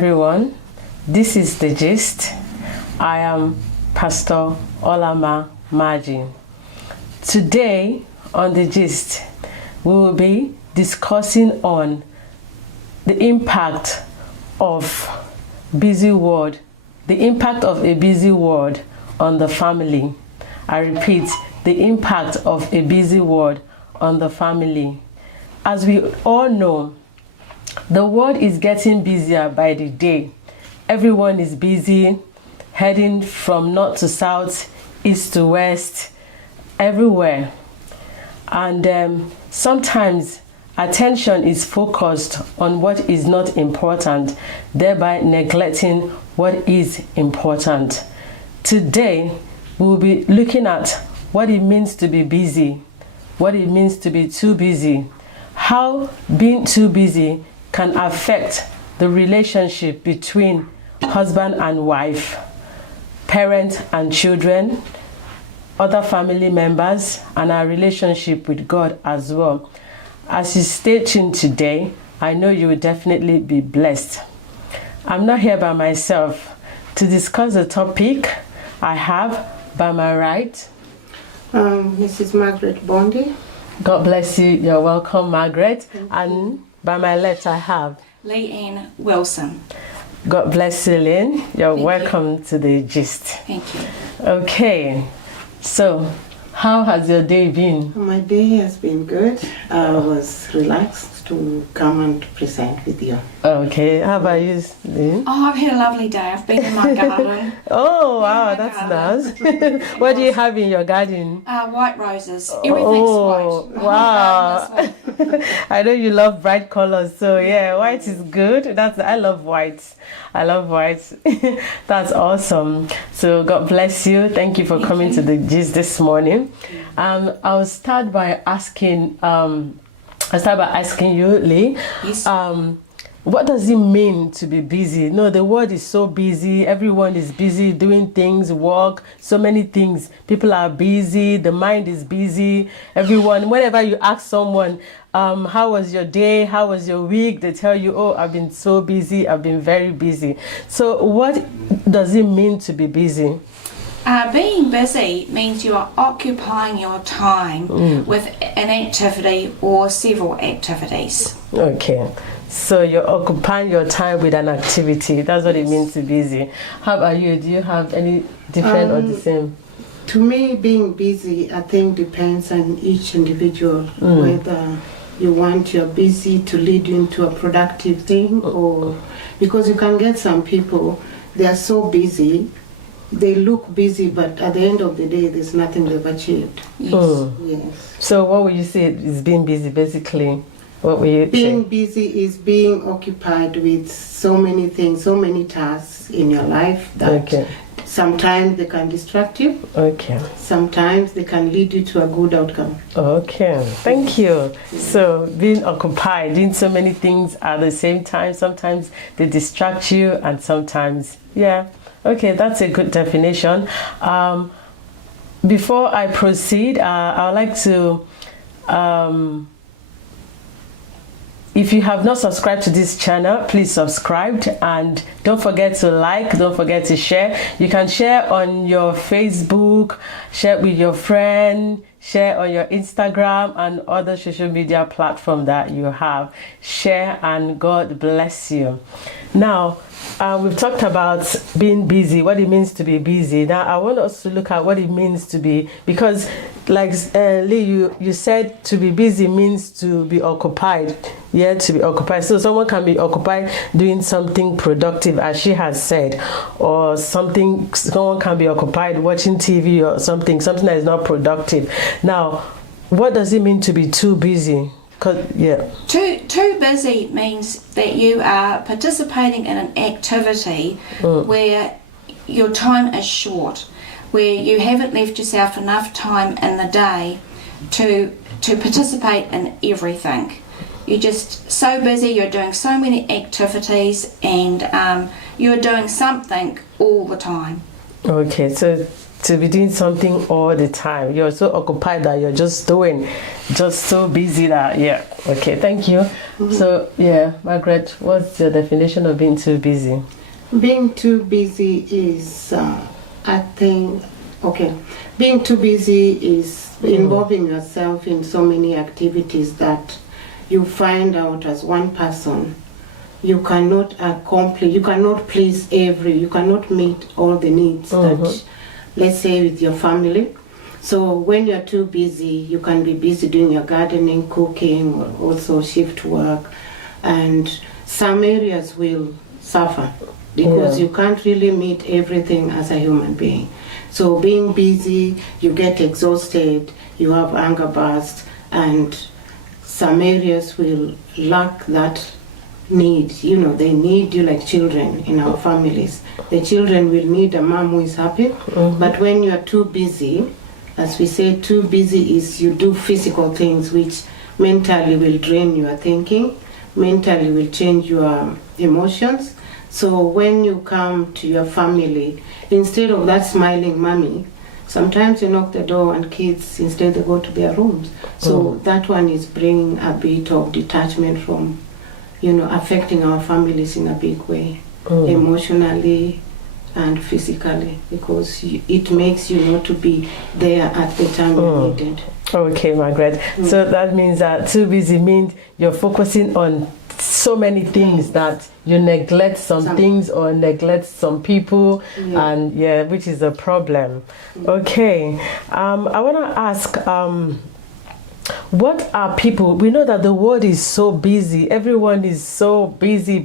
everyone. This is The Gist. I am Pastor Olama Maji. Today on The Gist, we will be discussing on the impact of busy world, the impact of a busy world on the family. I repeat, the impact of a busy world on the family. As we all know, the world is getting busier by the day. Everyone is busy, heading from north to south, east to west, everywhere. And sometimes attention is focused on what is not important, thereby neglecting what is important. Today, we'll be looking at what it means to be busy, what it means to be too busy, how being too busy can affect the relationship between husband and wife, parent and children, other family members, and our relationship with God as well. As you stay tuned today, I know you will definitely be blessed. I'm not here by myself. To discuss the topic, I have by my right Mrs. Margaret Bondi. God bless you. You're welcome, Margaret. And by my left, I have Leanne Wilson. God bless you, Lynn. You're welcome to The Gist. Thank you. Okay, so how has your day been? My day has been good. I was relaxed to come and present with you. Okay, how about you, Lynn? Oh, I've had a lovely day. I've been in my garden. Oh, wow, that's nice. What do you have in your garden? White roses. Everything's white. Wow. I know you love bright colors, so yeah, white is good. I love white. I love white. That's awesome. So God bless you. Thank you for coming to The Gist this morning. I'll start by asking you, Lee. Yes. What does it mean to be busy? No, the world is so busy. Everyone is busy doing things, work, so many things. People are busy. The mind is busy. Everyone, whenever you ask someone, how was your day? How was your week? They tell you, oh, I've been so busy. I've been very busy. So what does it mean to be busy? Being busy means you are occupying your time with an activity or several activities. Okay. So you're occupying your time with an activity. That's what it means to be busy. How about you? Do you have any different or the same? To me, being busy, I think, depends on each individual, whether you want your busy to lead you into a productive thing, or because you can get some people, they are so busy, they look busy, but at the end of the day, there's nothing they've achieved. Yes. Yes. So what would you say is being busy, basically? What will you Being say? busy is being occupied with so many things, so many tasks in your life that sometimes they can distract you. Okay. Sometimes they can lead you to a good outcome. Okay. Thank you. So being occupied, doing so many things at the same time, sometimes they distract you and sometimes, yeah. Okay, that's a good definition. Before I proceed, I would like to if you have not subscribed to this channel, please subscribe and don't forget to like, don't forget to share. You can share on your Facebook, share with your friend, share on your Instagram and other social media platform that you have. Share and God bless you. Now, we've talked about being busy, what it means to be busy. Now, I want us to look at what it means to be, because like Lee, you said to be busy means to be occupied. Yeah, to be occupied. So someone can be occupied doing something productive, as she has said, or someone can be occupied watching TV or something that is not productive. Now, what does it mean to be too busy? Too busy means that you are participating in an activity where your time is short, where you haven't left yourself enough time in the day to participate in everything. You're just so busy, you're doing so many activities, and you're doing something all the time. Okay, so to be doing something all the time. You're so occupied that you're just so busy that, yeah. Okay, thank you. So, yeah, Margaret, what's your definition of being too busy? Being too busy is, being too busy is involving yourself in so many activities that you find out as one person you cannot accomplish, you cannot you cannot meet all the needs that, let's say, with your family. So when you're too busy, you can be busy doing your gardening, cooking, or also shift work, and some areas will suffer because you can't really meet everything as a human being. So being busy, you get exhausted, you have anger bursts, and some areas will lack that need. You know, they need you like children in our families. The children will need a mom who is happy, but when you are too busy, as we say, too busy is you do physical things which mentally will drain your thinking, mentally will change your emotions. So when you come to your family, instead of that smiling mommy, sometimes you knock the door and kids, instead they go to their rooms. So that one is bringing a bit of detachment from, affecting our families in a big way, emotionally and physically, because it makes you not to be there at the time you needed. Okay, Margaret. So that means that too busy means you're focusing on so many things that you neglect some things or neglect some people, and which is a problem. Okay, I want to ask, what are people? We know that the world is so busy. Everyone is so busy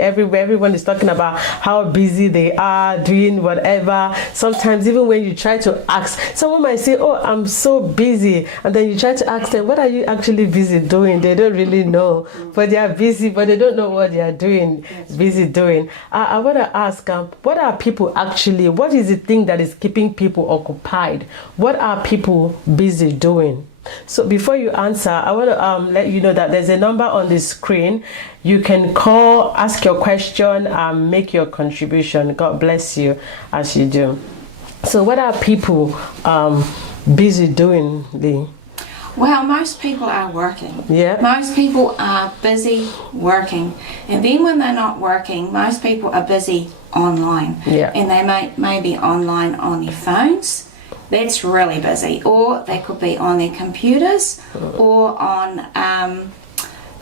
everywhere. Everyone is talking about how busy they are doing whatever. Sometimes even when you try to ask, someone might say, "Oh, I'm so busy," and then you try to ask them, "What are you actually busy doing?" They don't really know, but they are busy, but they don't know what they are doing. Busy doing. I want to ask, what are people actually? What is the thing that is keeping people occupied? What are people busy doing? So before you answer, I want to let you know that there's a number on the screen. You can call, ask your question, make your contribution. God bless you as you do. So what are people busy doing, Lee? Well, most people are working. Yeah. Most people are busy working. And then when they're not working, most people are busy online. Yeah. And they may be online on their phones. That's really busy. Or they could be on their computers or on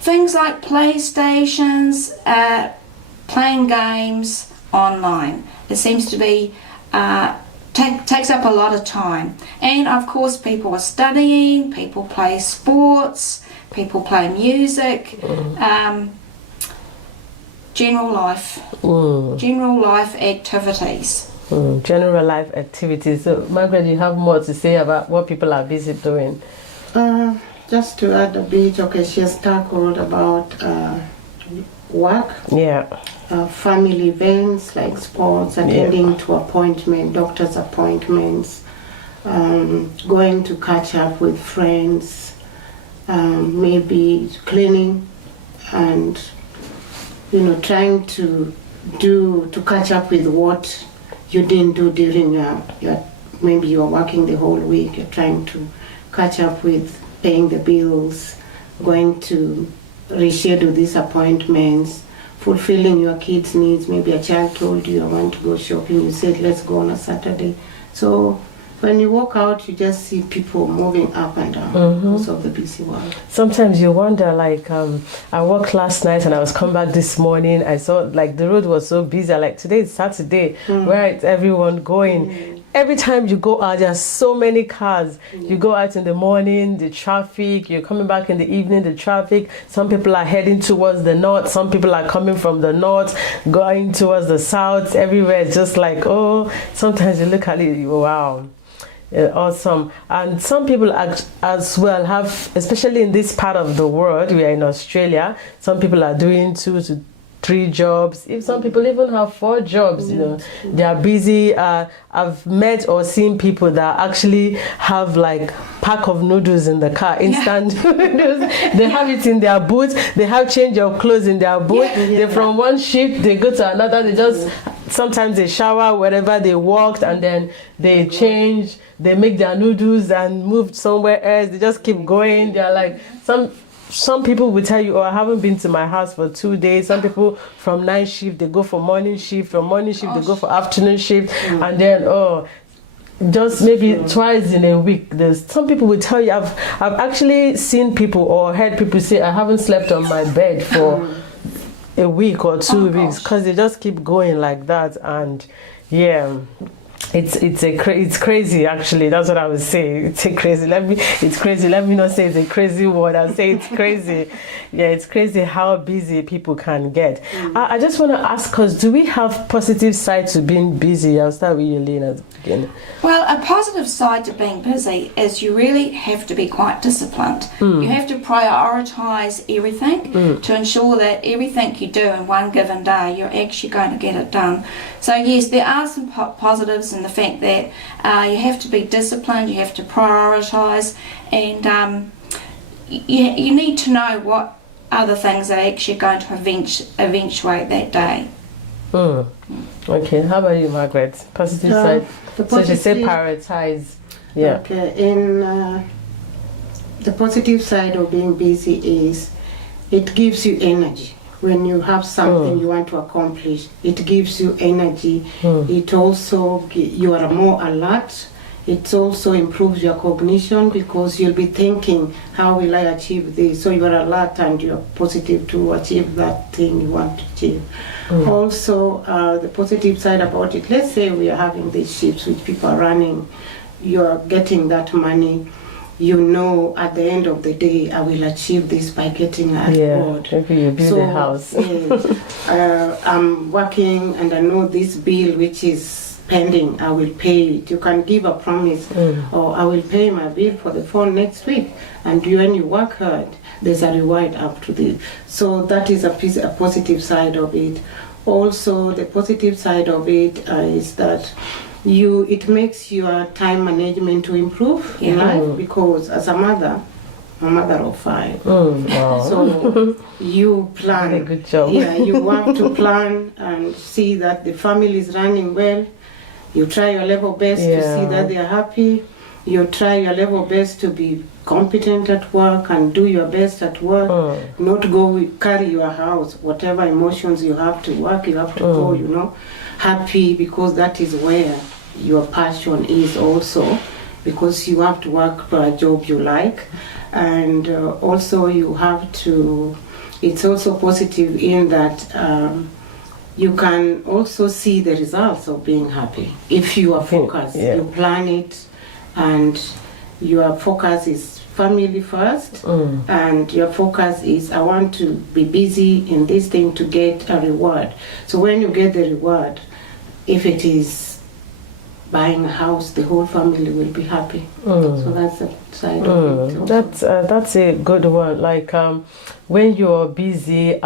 things like PlayStations, playing games online. It seems to be takes up a lot of time. And of course people are studying, people play sports, people play music, general life activities. General life activities. So Margaret, you have more to say about what people are busy doing? Just to add a bit, she has tackled about work, family events like sports, attending to doctor's appointments, going to catch up with friends, maybe cleaning, and trying to catch up with what you didn't do during maybe you're working the whole week. You're trying to catch up with paying the bills, going to reschedule these appointments, fulfilling your kids' needs. Maybe a child told you, "I want to go shopping." You said, "Let's go on a Saturday." So when you walk out, you just see people moving up and down because of the busy world. Sometimes you wonder, like, I walked last night and I was coming back this morning. I saw, like, the road was so busy. Like, today is Saturday. Where is everyone going? Every time you go out, there's so many cars. You go out in the morning, the traffic. You're coming back in the evening, the traffic. Some people are heading towards the north. Some people are coming from the north, going towards the south. Everywhere it's just like, sometimes you look at it, wow. Awesome. And some people as well have, especially in this part of the world, we are in Australia, some people are doing 2 to 3 jobs. If some people even have 4 jobs, you know, they are busy. I've met or seen people that actually have like pack of noodles in the car, instant noodles. They have it in their boots. They have change of clothes in their boot. They from one shift they go to another. They just sometimes they shower wherever they walked, and then they change. They make their noodles and move somewhere else. They just keep going. They're like some people will tell you, oh, I haven't been to my house for 2 days. Some people from night shift, they go for morning shift. From morning shift, they go for afternoon shift. And then, just maybe twice in a week. There's some people will tell you, I've actually seen people or heard people say, I haven't slept on my bed for a week or 2 weeks, because they just keep going like that. And yeah, it's crazy, actually. That's what I would say. It's crazy. It's crazy. Let me not say it's a crazy word. I'll say it's crazy. Yeah, it's crazy how busy people can get. I just want to ask us, do we have positive side to being busy? I'll start with you, Lynn, at the beginning. Well, a positive side to being busy is you really have to be quite disciplined. You have to prioritise everything to ensure that everything you do in one given day, you're actually going to get it done. So yes, there are some positives in the fact that you have to be disciplined, you have to prioritise, and you need to know what other things are actually going to eventuate that day. Okay, how about you, Margaret? Positive side. So you say prioritize. Yeah. Okay, in the positive side of being busy is it gives you energy. When you have something you want to accomplish, it gives you energy. It also, you are more alert. It also improves your cognition, because you'll be thinking, how will I achieve this? So you are alert and you're positive to achieve that thing you want to achieve. Also, the positive side about it, let's say we are having these ships which people are running, you're getting that money. You know, at the end of the day, I will achieve this by getting a reward. Maybe you build a house. I'm working and I know this bill which is pending, I will pay it. You can give a promise, or I will pay my bill for the phone next week. And when you work hard, there's a reward up to this. So that is a positive side of it. Also, the positive side of it is that it makes your time management to improve in life, because as a mother of 5, so you plan. A good job. Yeah, you want to plan and see that the family is running well. You try your level best to see that they are happy. You try your level best to be competent at work and do your best at work. Not go carry your house, whatever emotions you have to work, you have to go, you know, happy, because that is where your passion is also, because you have to work for a job you like. And also you have to, it's also positive in that you can also see the results of being happy if you are focused. You plan it, and your focus is family first, and your focus is, I want to be busy in this thing to get a reward. So when you get the reward, if it is buying a house, the whole family will be happy. So that's the side of it. That's a good one. Like when you're busy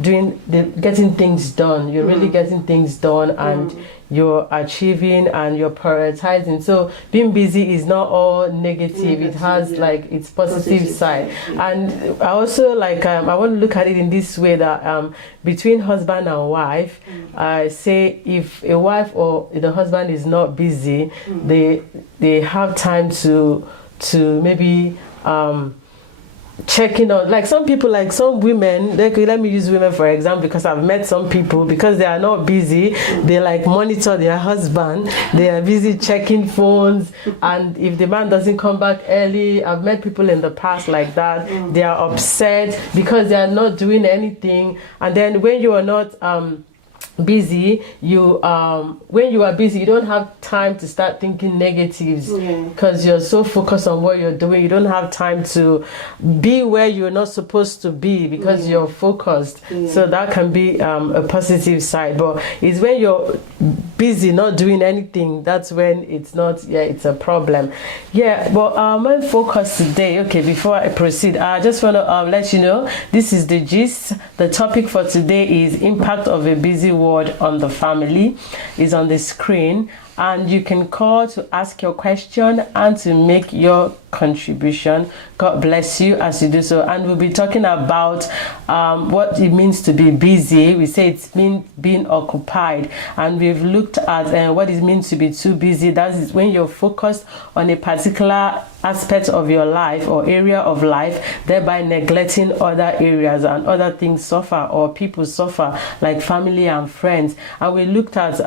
getting things done, you're really getting things done, and you're achieving and you're prioritizing. So being busy is not all negative. It has like its positive side. And I also like I want to look at it in this way, that between husband and wife, say if a wife or the husband is not busy, they have time to maybe checking on, like some people, like some women, let me use women for example, because I've met some people, because they are not busy, they like monitor their husband, they are busy checking phones, and if the man doesn't come back early, I've met people in the past like that, they are upset because they are not doing anything. And then when you are not busy, when you are busy, you don't have time to start thinking negatives, because you're so focused on what you're doing. You don't have time to be where you're not supposed to be, because you're focused. So that can be a positive side. But it's when you're busy not doing anything, that's when it's not, it's a problem. But our main focus today, okay, before I proceed, I just want to let you know this is the gist. The topic for today is impact of a busy world on the family. Is on the screen, and you can call to ask your question and to make your contribution. God bless you as you do so. And we'll be talking about what it means to be busy. We say it's being occupied, and we've looked at what it means to be too busy. That is when you're focused on a particular aspect of your life or area of life, thereby neglecting other areas, and other things suffer, or people suffer, like family and friends. And we looked at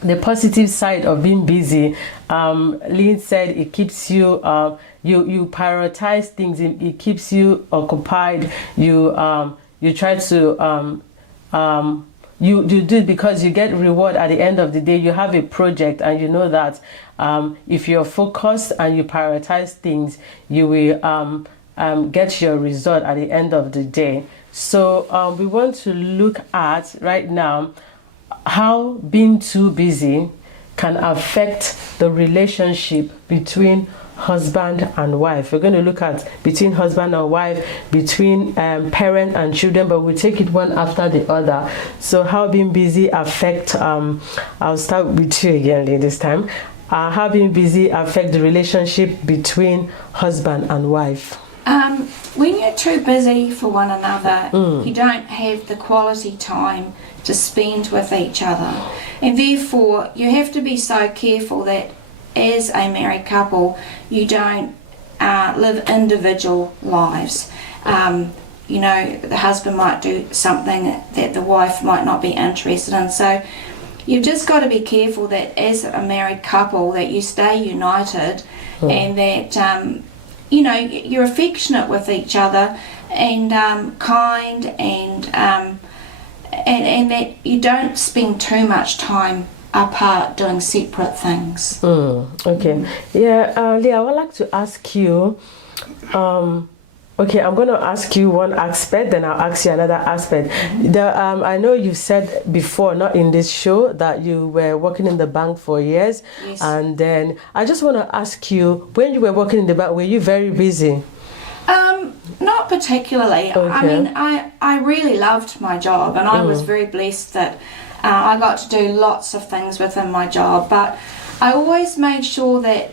the positive side of being busy. Lynn said it keeps you you prioritize things. It keeps you occupied. You try to you do it because you get reward at the end of the day. You have a project, and you know that if you're focused and you prioritize things, you will get your result at the end of the day. So we want to look at right now how being too busy can affect the relationship between husband and wife. We're going to look at between husband and wife, between parent and children, but we'll take it one after the other. So how being busy affect, I'll start with you again this time. How being busy affect the relationship between husband and wife? When you're too busy for one another, you don't have the quality time to spend with each other, and therefore you have to be so careful that as a married couple you don't live individual lives. You know, the husband might do something that the wife might not be interested in, so you've just got to be careful that as a married couple that you stay united, and that you know, you're affectionate with each other, and kind, and that you don't spend too much time apart doing separate things. Okay. Leah, I would like to ask you, okay, I'm going to ask you one aspect, then I'll ask you another aspect. I know you said before, not in this show, that you were working in the bank for years. Yes. And then I just want to ask you, when you were working in the bank, were you very busy? Not particularly. Okay. I mean, I really loved my job, and I was very blessed that I got to do lots of things within my job, but I always made sure that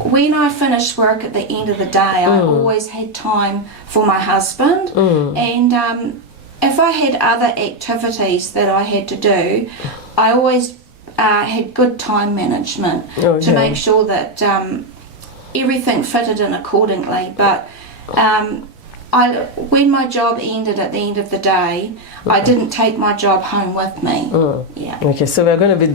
when I finished work at the end of the day, I always had time for my husband, and if I had other activities that I had to do, I always had good time management to make sure that everything fitted in accordingly. But when my job ended at the end of the day, I didn't take my job home with me. Yeah. Okay, so we're going to be,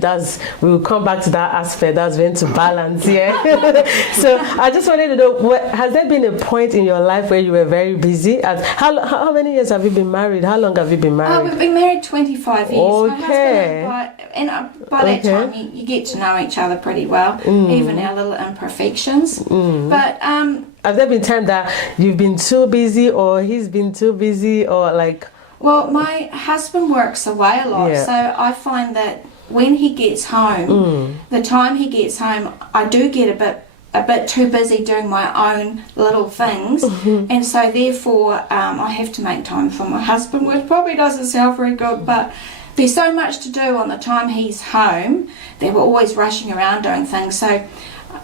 we'll come back to that aspect. That's going to balance, So I just wanted to know, has there been a point in your life where you were very busy? How many years have you been married? How long have you been married? We've been married 25 years. Okay. My husband, by that time you get to know each other pretty well, even our little imperfections. But have there been times that you've been too busy, or he's been too busy, or like? Well, my husband works away a lot, so I find that when he gets home, the time he gets home, I do get a bit too busy doing my own little things, and so therefore I have to make time for my husband, which probably doesn't sound very good, but there's so much to do on the time he's home that we're always rushing around doing things. So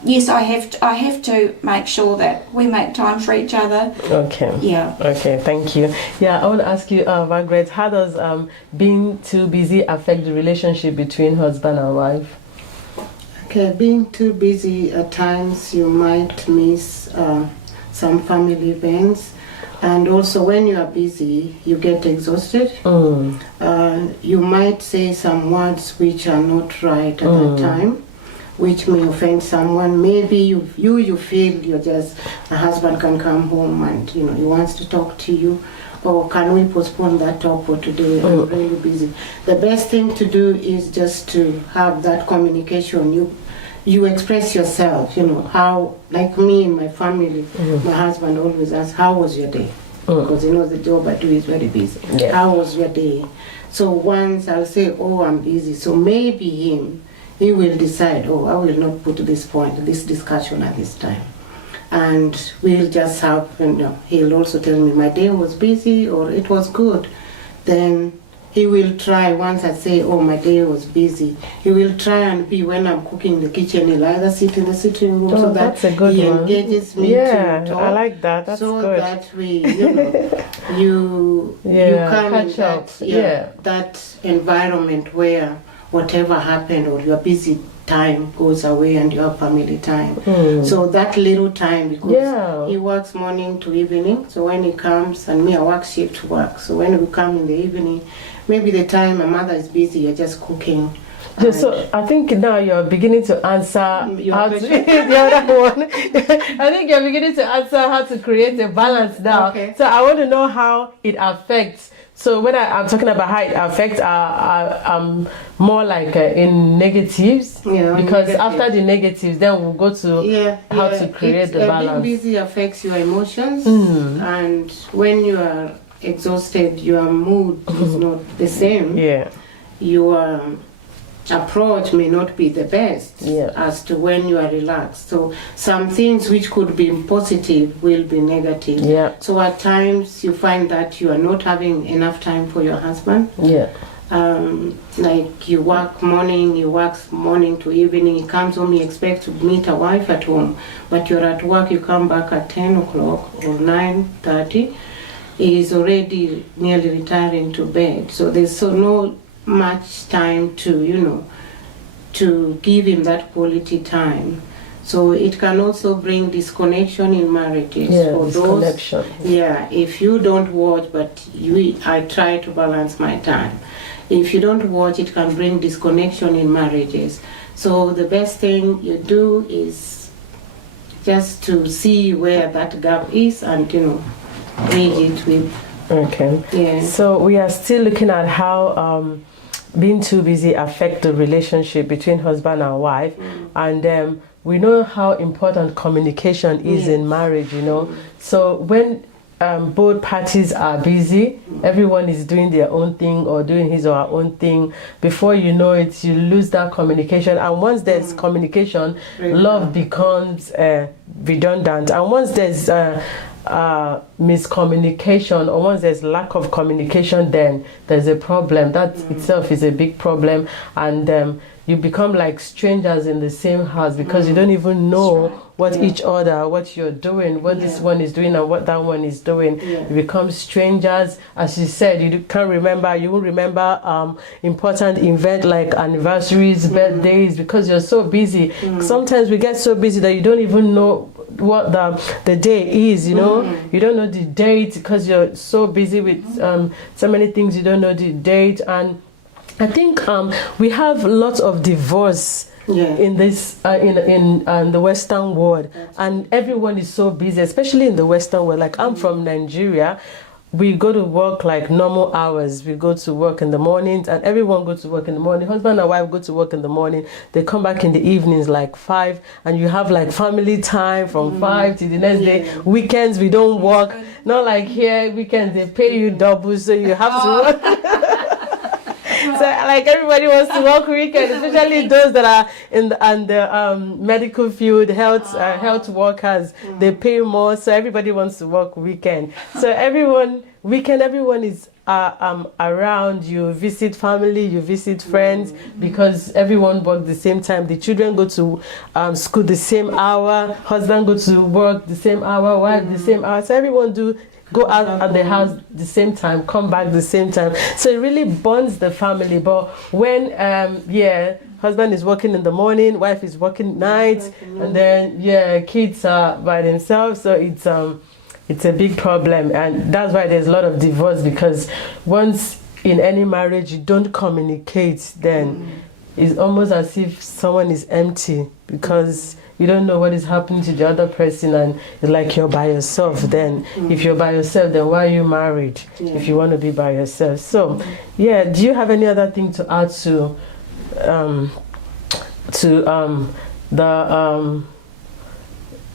yes, I have to make sure that we make time for each other. Okay. Yeah. Okay, thank you. I want to ask you, Margaret, how does being too busy affect the relationship between husband and wife? Okay, being too busy at times you might miss some family events, and also when you are busy you get exhausted. You might say some words which are not right at that time, which may offend someone. Maybe you feel you're just, a husband can come home and he wants to talk to you, or can we postpone that talk for today? I'm really busy. The best thing to do is just to have that communication. You express yourself, how, like me and my family, my husband always asks, how was your day? because he knows the job I do is very busy. Yeah. How was your day? So once I'll say, oh, I'm busy. So maybe he will decide, oh, I will not put this discussion at this time. And we'll just have, he'll also tell me my day was busy or it was good. Then he will try, once I say, oh, my day was busy, he will try and be, when I'm cooking in the kitchen, he'll either sit in the sitting room so that that's a good he one. engages me Yeah, to talk. I like that. That's so good. that we, you come in catch up. that environment where whatever happened or your busy time goes away and you have family time. So that little time, because he works morning to evening, so when he comes, and me I work shift work, so when we come in the evening, maybe the time my mother is busy, you're just cooking. Yeah, so I think now you're beginning to answer Your how to, question? the other one. I think you're beginning to answer how to create a balance now. Okay. So I want to know how it affects. So when I'm talking about how it affects, more like in negatives. Yeah, because negative. after the negatives, then we'll go to how to create the balance. Being busy affects your emotions, and when you are exhausted, your mood is not the same. Yeah. Your approach may not be the best Yeah. as to when you are relaxed. So some things which could be positive will be negative. Yeah. So at times you find that you are not having enough time for your husband. Yeah. Like you work morning to evening, he comes home, he expects to meet a wife at home, but you're at work, you come back at 10 o'clock or 9:30, he is already nearly retiring to bed. So there's no much time to give him that quality time. So it can also bring disconnection in marriages. Yeah, for disconnection. those, if you don't watch, but I try to balance my time. If you don't watch, it can bring disconnection in marriages. So the best thing you do is just to see where that gap is and bridge it with. Okay. Yeah. So we are still looking at how being too busy affect the relationship between husband and wife, and we know how important communication is in marriage. So when both parties are busy, everyone is doing their own thing or doing his or her own thing. Before you know it, you lose that communication, and once there's communication, love becomes redundant, and once there's miscommunication, or once there's lack of communication, then there's a problem. That itself is a big problem, and you become like strangers in the same house because you don't even know what each other, what you're doing, what this one is doing and what that one is doing. You become strangers. As you said, you can't remember, you won't remember important events like anniversaries, birthdays, because you're so busy. Sometimes we get so busy that you don't even know what the day is, you don't know the date because you're so busy with so many things, you don't know the date. And I think we have lots of divorce in this in the Western world, and everyone is so busy, especially in the Western world. Like I'm from Nigeria. We go to work like normal hours. We go to work in the mornings, and everyone goes to work in the morning. Husband and wife go to work in the morning. They come back in the evenings like 5, and you have like family time from 5 to the next day. Weekends we don't work. Not like here, weekends they pay you double, so you have to work. So like everybody wants to work weekend, especially those that are in the medical field, health workers. They pay more, so everybody wants to work weekend. So everyone is around. You visit family, you visit friends, because everyone works the same time. The children go to school the same hour, husband go to work the same hour, wife the same hour. So everyone go out at the house the same time, come back the same time. So it really bonds the family. But when husband is working in the morning, wife is working night, and then kids are by themselves, so it's a big problem. And that's why there's a lot of divorce, because once in any marriage you don't communicate, then it's almost as if someone is empty, because you don't know what is happening to the other person, and it's like you're by yourself. Then if you're by yourself, then why are you married if you want to be by yourself? So do you have any other thing to add to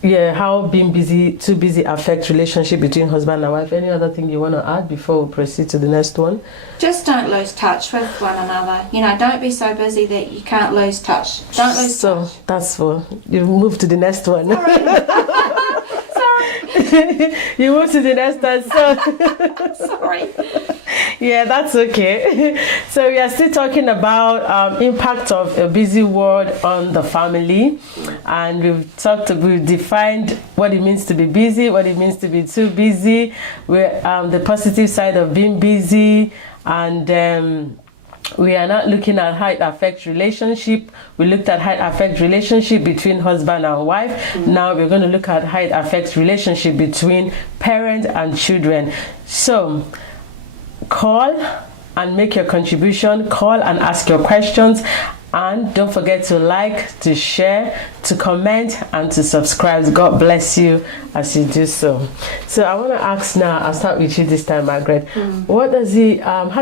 how being too busy affects relationship between husband and wife. Any other thing you want to add before we proceed to the next one? Just don't lose touch with one another. You know, don't be so busy that you can't lose touch. Don't lose touch. So that's what you move to the next one. Sorry. You move to the next one. So Sorry. yeah, that's okay. So we are still talking about impact of a busy world on the family, and we've defined what it means to be busy, what it means to be too busy, the positive side of being busy, and we are not looking at how it affects relationship. We looked at how it affects relationship between husband and wife. Now we're going to look at how it affects relationship between parents and children. So call and make your contribution, call and ask your questions, and don't forget to like, to share, to comment, and to subscribe. God bless you as you do so. So I want to ask now, I'll start with you this time, Margaret. How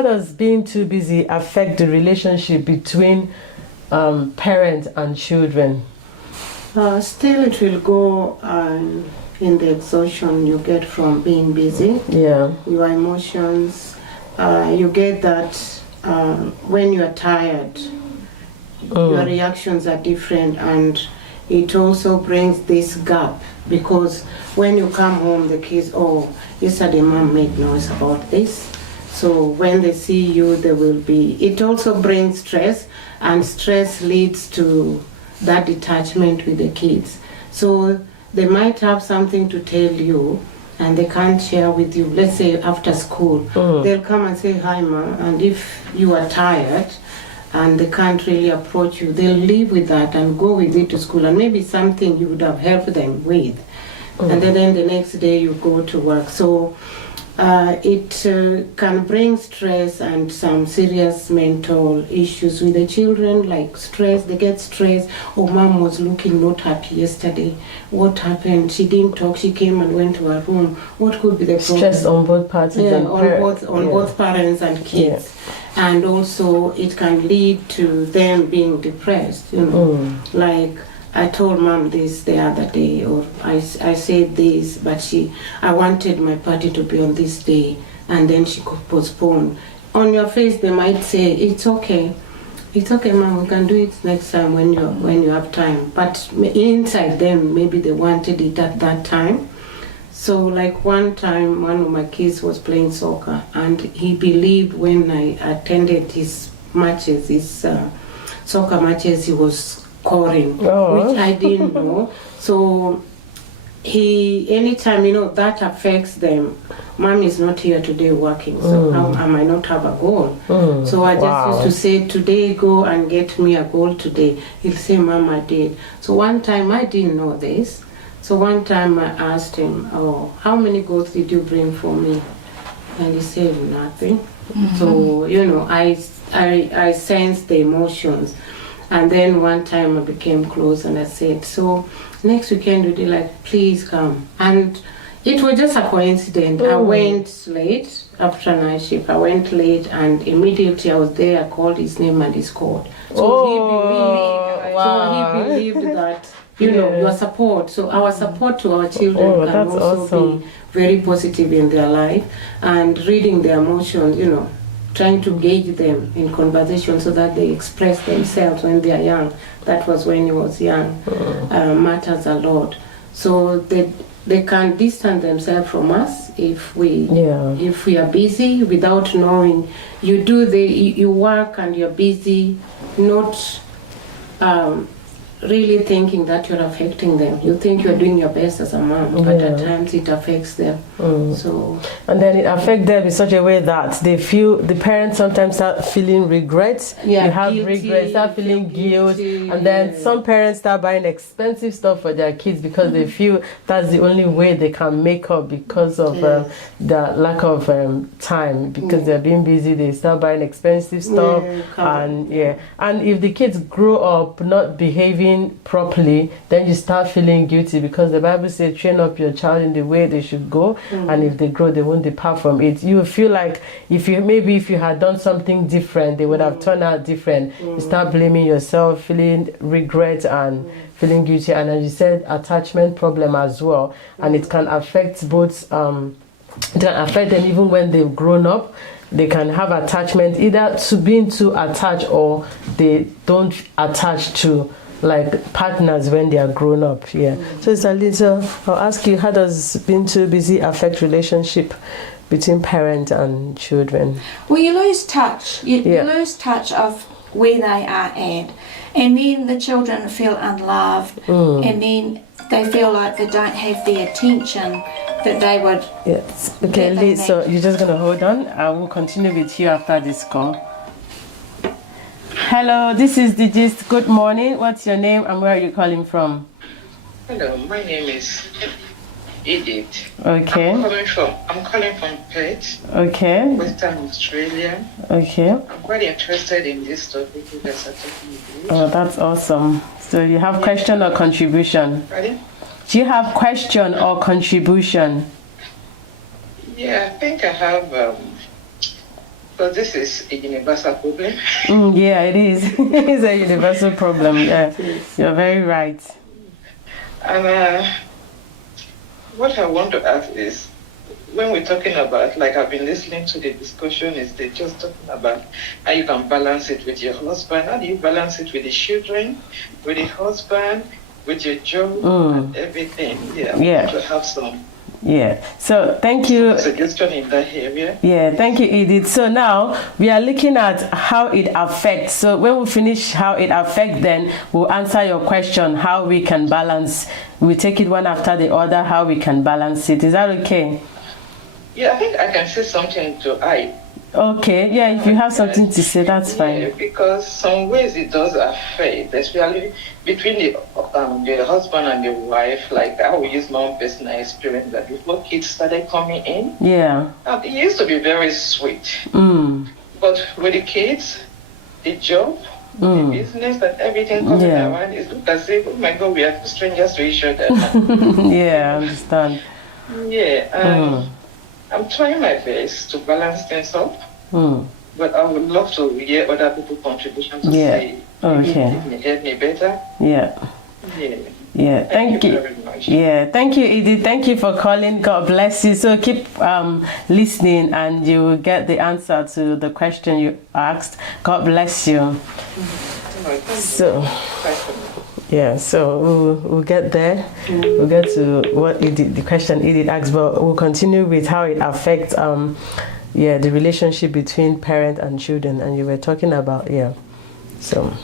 does being too busy affect the relationship between parents and children? Still, it will go in the exhaustion you get from being busy. Yeah. Your emotions, you get that when you are tired, your reactions are different, and it also brings this gap, because when you come home, the kids, yesterday mom made noise about this. So when they see you, it also brings stress, and stress leads to that detachment with the kids. So they might have something to tell you, and they can't share with you. Let's say after school, they'll come and say, hi mom, and if you are tired, and they can't really approach you, they'll live with that and go with it to school, and maybe something you would have helped them with. And then the next day you go to work. So it can bring stress and some serious mental issues with the children, like stress. They get stressed. Mom was looking not happy yesterday. What happened? She didn't talk. She came and went to her room. What could be the problem? Stress on both parties. Yeah, on both parents and kids. Yeah. And also it can lead to them being depressed, like I told mom this the other day, or I said this, but I wanted my party to be on this day, and then she could postpone. On your face they might say, it's okay mom, we can do it next time when you have time, but inside them maybe they wanted it at that time. So like one time, one of my kids was playing soccer, and he believed when I attended his matches, his soccer matches, he was scoring, which I didn't know. So anytime, that affects them. Mom is not here today working, so how I might not have a goal. So I just used to say, today go and get me a goal today. He'll say, Mom, I did. So one time I didn't know this. So one time I asked him, how many goals did you bring for me? And he said nothing. So, I sensed the emotions. And then one time I became close and I said, so next weekend would you like, please come. And it was just a coincidence. I went late after night shift. I went late, and immediately I was there. I called his name and he scored. So he believed that, your support. So our support to our children can also be very positive in their life, and reading their emotions, trying to gauge them in conversation so that they express themselves when they are young. That was when he was young. Matters a lot. So they can distance themselves from us if we are busy without knowing. You work and you're busy, not really thinking that you're affecting them. You think you're doing your best as a mom, but at times it affects them. And then it affects them in such a way that the parents sometimes start feeling regrets. You have regrets, start feeling guilt, and then some parents start buying expensive stuff for their kids because they feel that's the only way they can make up because of the lack of time. Because they're being busy, they start buying expensive stuff, and if the kids grow up not behaving doing properly, then you start feeling guilty, because the Bible says train up your child in the way they should go, and if they grow they won't depart from it. You feel like if you had done something different, they would have turned out different. You start blaming yourself, feeling regret and feeling guilty, and as you said, attachment problem as well, and it can affect both it can affect them even when they've grown up. They can have attachment either to being too attached, or they don't attach to like partners when they are grown up. So it's a little, I'll ask you, how does being too busy affect relationship between parents and children? Well, you lose touch. You lose touch of where they are at, and then the children feel unloved, and then they feel like they don't have the attention that they would. Yes. Okay, Lee, so you're just gonna hold on. I will continue with you after this call. Hello, this is the Gist. Good morning. What's your name and where are you calling from? Hello, my name is Edith. Okay. I'm calling from Perth, Okay. Western Australia. Okay. I'm quite interested in this topic you guys are talking about. Oh, that's awesome. So you have question or contribution? Pardon? Do you have question or contribution? Yeah, I think I have. So this is a universal problem. Yeah, it is. It's a universal problem. Yeah, you're very right. And what I want to ask is, when we're talking about, like I've been listening to the discussion, is they just talking about how you can balance it with your husband. How do you balance it with the children, with the husband, with your job, and everything? Yeah, I want to have some. Yeah, so thank you. Suggestion in that area. Yeah, thank you, Edith. So now we are looking at how it affects. So when we finish how it affects, then we'll answer your question, how we can balance. We take it one after the other, how we can balance it. Is that okay? Yeah, I think I can say something to I. Okay, yeah, if you have something to say, that's fine. Yeah, because some ways it does affect, especially between the husband and the wife. Like I will use my own personal experience that before kids started coming in, it used to be very sweet. But with the kids, the job, the business, and everything coming around, it looks as if, oh my God, we are strangers to each other. Yeah, I understand. Yeah. I'm trying my best to balance things up, but I would love to hear other people's contributions to say, help me better. Yeah. Thank you very much. Yeah, thank you, Edith. Thank you for calling. God bless you. So keep listening, and you will get the answer to the question you asked. God bless you. So. Yeah, so we'll get there. We'll get to what the question Edith asked, but we'll continue with how it affects the relationship between parent and children, and you were talking about So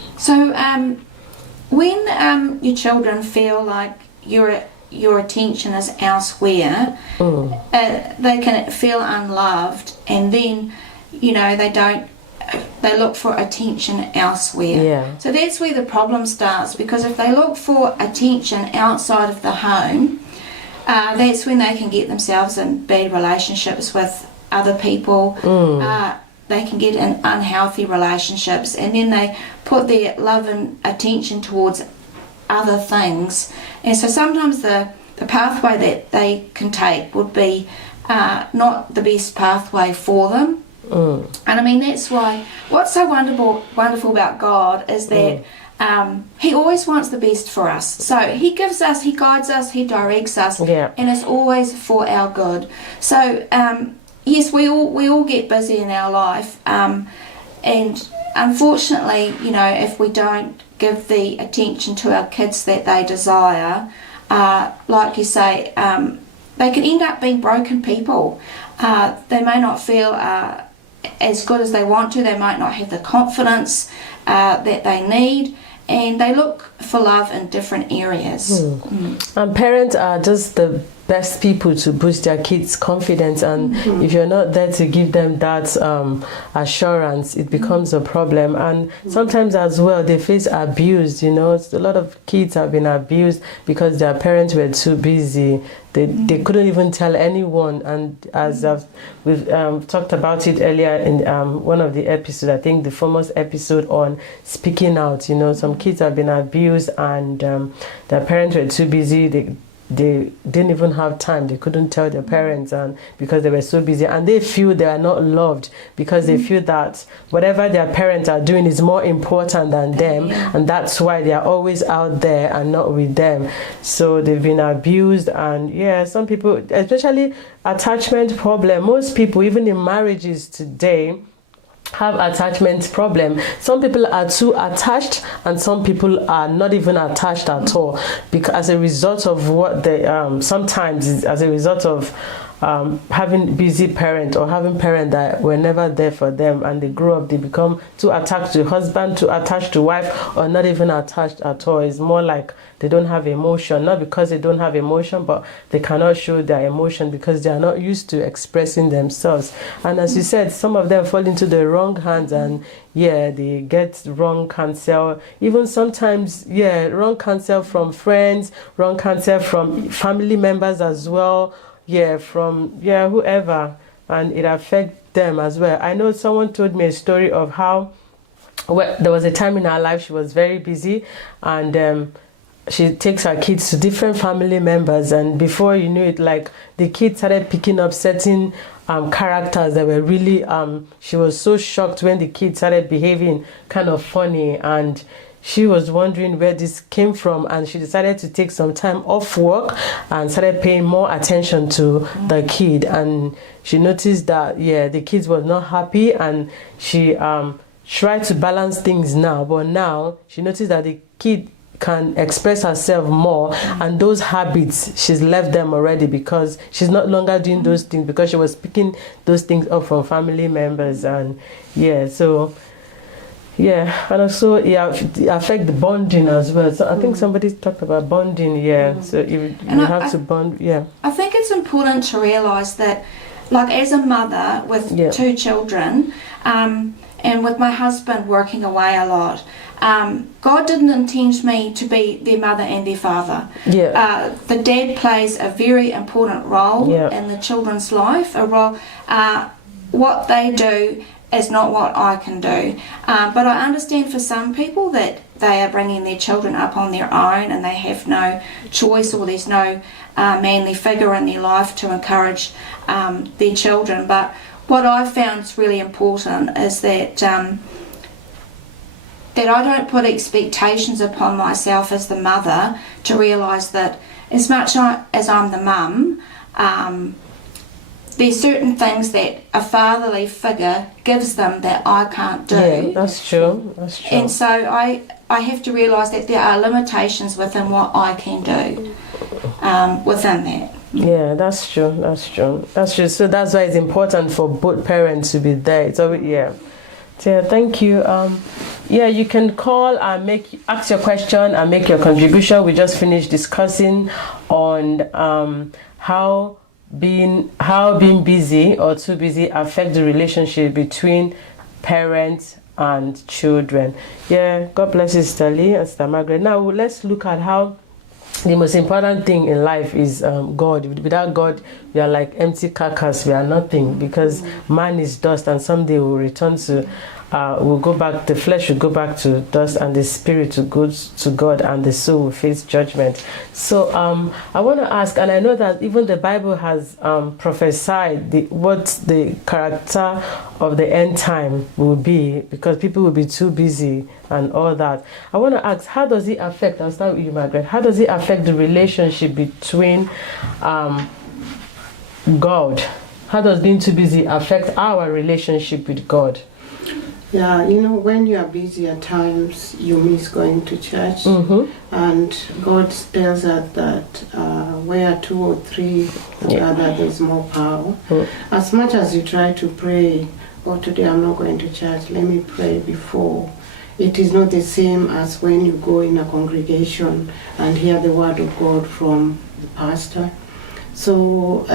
when your children feel like your attention is elsewhere, they can feel unloved, and then they look for attention elsewhere. So that's where the problem starts, because if they look for attention outside of the home, that's when they can get themselves in bad relationships with other people. They can get in unhealthy relationships, and then they put their love and attention towards other things. And so sometimes the pathway that they can take would be not the best pathway for them. And I mean, that's why what's so wonderful about God is that He always wants the best for us. So He gives us, He guides us, He directs us, and it's always for our good. So yes, we all get busy in our life, and unfortunately, if we don't give the attention to our kids that they desire, like you say, they can end up being broken people. They may not feel as good as they want to. They might not have the confidence that they need, and they look for love in different areas. And parents are just the best people to boost their kids' confidence, and if you're not there to give them that assurance, it becomes a problem. And sometimes as well, they face abuse. A lot of kids have been abused because their parents were too busy. They couldn't even tell anyone. And as we've talked about it earlier in one of the episodes, I think the famous episode on speaking out, some kids have been abused abused, and their parents were too busy. They didn't even have time. They couldn't tell their parents, and because they were so busy, and they feel they are not loved because they feel that whatever their parents are doing is more important than them, and that's why they are always out there and not with them. So they've been abused, and some people, especially attachment problem. Most people, even in marriages today, have attachment problem. Some people are too attached, and some people are not even attached at all, because as a result of what they sometimes as a result of having busy parents, or having parents that were never there for them, and they grow up, they become too attached to husband, too attached to wife, or not even attached at all. It's more like they don't have emotion, not because they don't have emotion, but they cannot show their emotion because they are not used to expressing themselves. And as you said, some of them fall into the wrong hands, and they get wrong counsel. Even sometimes, wrong counsel from friends, wrong counsel from family members as well. From whoever, and it affects them as well. I know someone told me a story of how there was a time in her life she was very busy, and she takes her kids to different family members, and before you knew it, like, the kids started picking up certain characters that were really she was so shocked when the kids started behaving kind of funny, and she was wondering where this came from, and she decided to take some time off work and started paying more attention to the kid. And she noticed that the kids was not happy, and she tried to balance things now, but now she noticed that the kid can express herself more, and those habits, she's left them already, because she's not longer doing those things, because she was picking those things up from family members. And and also it affects the bonding as well. So I think somebody talked about bonding. So you have to bond. I think it's important to realise that, like, as a mother with 2 children, and with my husband working away a lot, God didn't intend me to be their mother and their father. The dad plays a very important role in the children's life. What they do is not what I can do. But I understand for some people that they are bringing their children up on their own, and they have no choice, or there's no manly figure in their life to encourage their children. But what I've found is really important is that that I don't put expectations upon myself as the mother, to realise that as much as I'm the mum, there's certain things that a fatherly figure gives them that I can't do. Yeah, that's true. And so I have to realise that there are limitations within what I can do within that. Yeah, that's true. So that's why it's important for both parents to be there. So thank you. You can call and ask your question and make your contribution. We just finished discussing on how being busy or too busy affect the relationship between parents and children. God bless you, Sister Lee and Sister Margaret. Now let's look at how the most important thing in life is God. Without God, we are like empty carcass. We are nothing, because man is dust, and someday we'll return to will go back, the flesh will go back to dust, and the spirit will go to God, and the soul will face judgment. So I want to ask, and I know that even the Bible has prophesied what the character of the end time will be, because people will be too busy and all that. I want to ask, how does it affect, I'll start with you, Margaret, how does it affect the relationship between God? How does being too busy affect our relationship with God? When you are busy at times, you miss going to church. And God tells us that where 2 or 3 together, there's more power. As much as you try to pray, today I'm not going to church, let me pray before. It is not the same as when you go in a congregation and hear the word of God from the pastor. So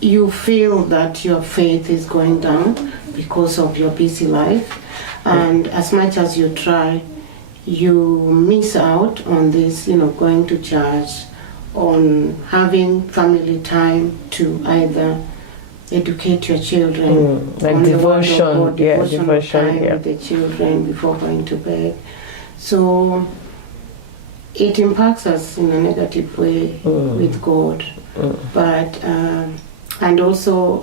you feel that your faith is going down because of your busy life, and as much as you try, you miss out on this, going to church, on having family time to either educate your children, like on devotion, time with the children before going to bed. So it impacts us in a negative way with God. But and also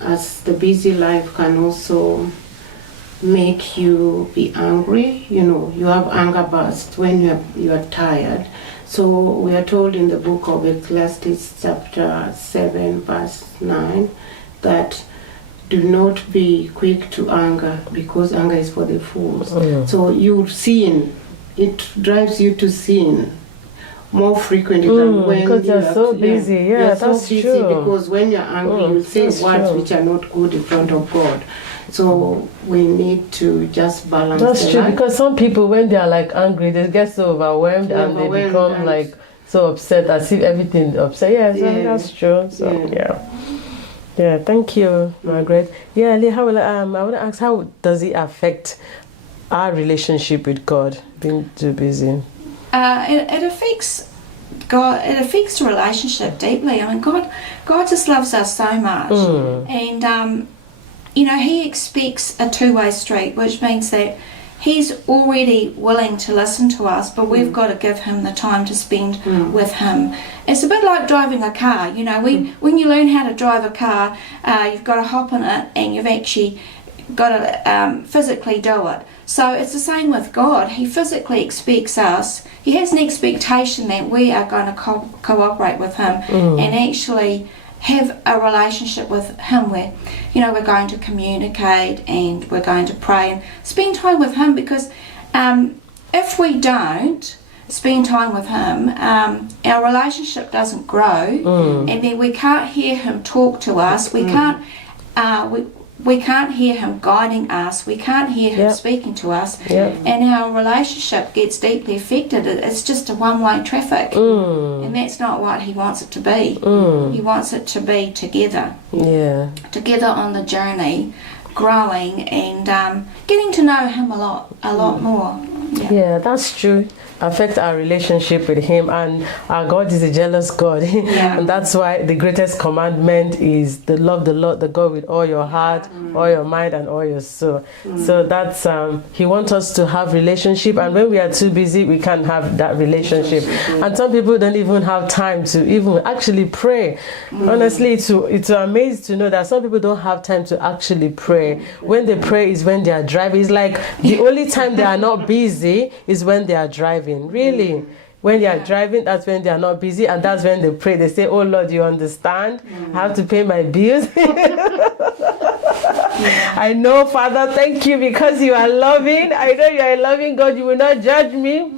as the busy life can also make you be angry. You have anger bursts when you are tired. So we are told in the book of Ecclesiastes chapter 7 verse 9 that do not be quick to anger, because anger is for the fools. So you sin, it drives you to sin more frequently than when because you're so busy. Yeah, you're that's so busy true. Because when you're angry, you say words true. which are not good in front of God. So we need to just balance. That's true, because some people, when they are like angry, they get so overwhelmed and they become like so upset, as if everything upset. That's true. So yeah, thank you, Margaret. Yeah, Lee, I want to ask, how does it affect our relationship with God, being too busy? It affects God. It affects the relationship deeply. I mean, God just loves us so much, and He expects a two-way street, which means that He's already willing to listen to us, but we've got to give Him the time to spend with Him. It's a bit like driving a car. When you learn how to drive a car, you've got to hop in it, and you've actually got to physically do it. So it's the same with God. He physically expects us. He has an expectation that we are going to cooperate with Him and actually have a relationship with Him where, we're going to communicate and we're going to pray and spend time with Him, because if we don't spend time with Him, our relationship doesn't grow, and then we can't hear Him talk to us. We can't we can't hear Him guiding us, we can't hear Him speaking to us, and our relationship gets deeply affected. It's just a one-way traffic, and that's not what He wants it to be. He wants it to be together on the journey, growing and getting to know Him a lot more. Yeah, that's true. Affect our relationship with Him, and our God is a jealous God, and that's why the greatest commandment is to love the Lord, the God, with all your heart, all your mind, and all your soul. So that's He wants us to have relationship, and when we are too busy, we can't have that relationship. And some people don't even have time to even actually pray. Honestly, it's amazing to know that some people don't have time to actually pray. When they pray is when they are driving. It's like the only time they are not busy is when they are driving. Really, when they are driving, that's when they are not busy, and that's when they pray. They say, "Oh Lord, you understand? I have to pay my bills." I know, Father, thank you because you are loving. I know you are a loving God. You will not judge me.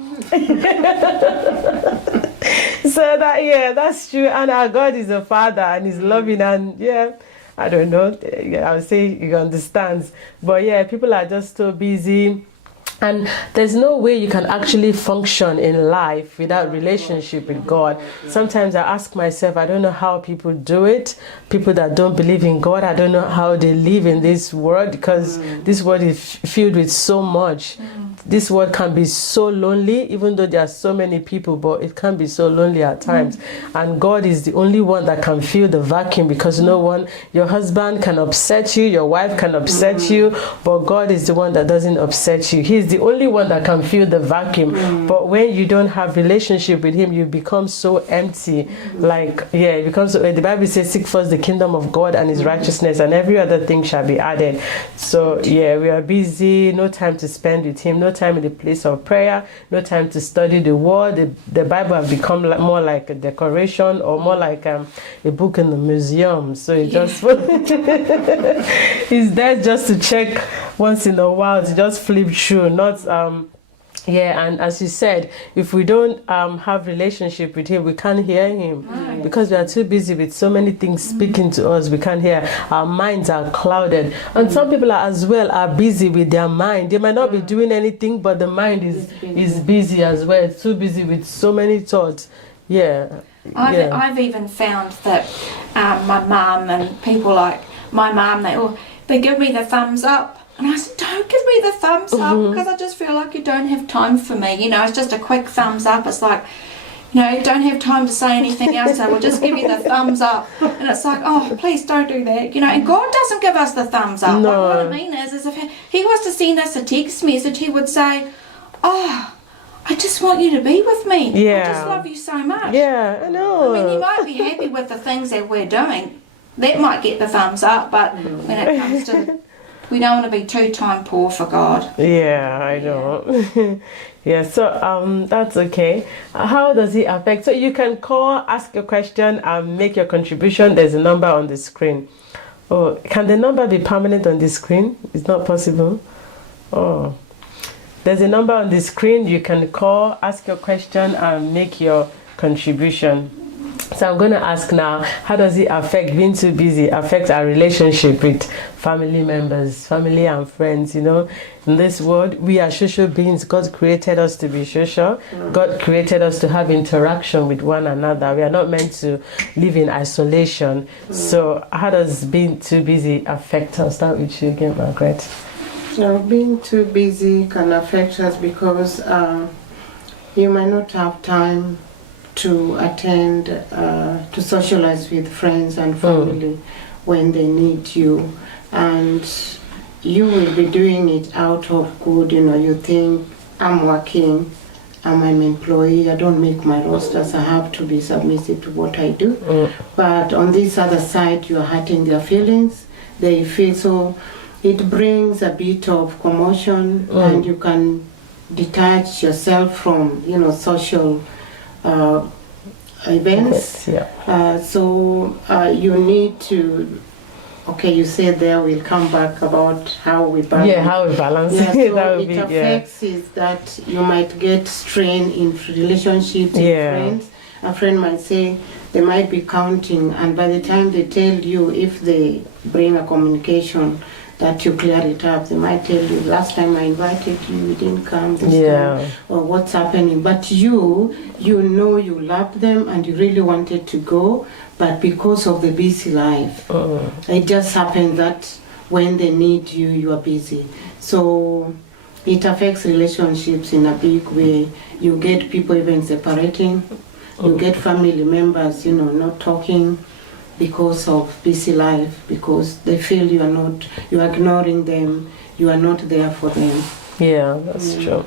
So that's true. And our God is a Father and He's loving, and I don't know. I would say He understands, but people are just so busy. And there's no way you can actually function in life without relationship with God. Sometimes I ask myself, I don't know how people do it. People that don't believe in God, I don't know how they live in this world, because this world is filled with so much. This world can be so lonely, even though there are so many people, but it can be so lonely at times. And God is the only one that can fill the vacuum, because no one, your husband can upset you, your wife can upset you, but God is the one that doesn't upset you. He's the only one that can fill the vacuum. But when you don't have relationship with Him, you become so empty. It becomes so, the Bible says, seek first the kingdom of God and His righteousness, and every other thing shall be added. So we are busy, no time to spend with Him, no time in the place of prayer, no time to study the word. The Bible has become more like a decoration, or more like a book in the museum. So it just it's there just to check once in a while, to just flip through, not and as you said, if we don't have relationship with Him, we can't hear Him, because we are too busy with so many things speaking to us. We can't hear. Our minds are clouded, and some people are busy with their mind. They might not be doing anything, but the mind is busy as well. It's too busy with so many thoughts. I've even found that my mum and people like my mum, they give me the thumbs up. And I said, don't give me the thumbs up, because I just feel like you don't have time for me. It's just a quick thumbs up. It's like, don't have time to say anything else. I will just give you the thumbs up. And it's like, oh, please don't do that. And God doesn't give us the thumbs up. No. What I mean is if He was to send us a text message, He would say, oh, I just want you to be with me. Yeah. I just love you so much. Yeah, I know. I mean, you might be happy with the things that we're doing. That might get the thumbs up, but when it comes to, we don't want to be too time poor for God. Yeah, I know. Yeah, so that's okay. How does it affect? So you can call, ask your question, and make your contribution. There's a number on the screen. Oh, can the number be permanent on the screen? It's not possible. Oh, there's a number on the screen. You can call, ask your question, and make your contribution. So I'm going to ask now, how does it affect being too busy, affect our relationship with family members, family and friends? You know, in this world, we are social beings. God created us to be social. God created us to have interaction with one another. We are not meant to live in isolation. So how does being too busy affect us? Start with you again, Margaret. So being too busy can affect us because you might not have time to attend, to socialize with friends and family when they need you. And you will be doing it out of good, you know, you think, I'm working, I'm an employee, I don't make my rosters, I have to be submissive to what I do. But on this other side, you're hurting their feelings, they feel so. It brings a bit of commotion and you can detach yourself from, you know, social events. So you need to, okay, you said there we'll come back about how we balance. Yeah, how we balance. Yeah, so that it affects is that you might get strain in relationships with friends. A friend might say they might be counting, and by the time they tell you, if they bring a communication that you clear it up, they might tell you, last time I invited you, you didn't come this time, or what's happening. But you know you love them and you really wanted to go, but because of the busy life, it just happened that when they need you, you are busy. So it affects relationships in a big way. You get people even separating, you get family members, you know, not talking because of busy life, because they feel you are ignoring them, you are not there for them. Yeah, that's true.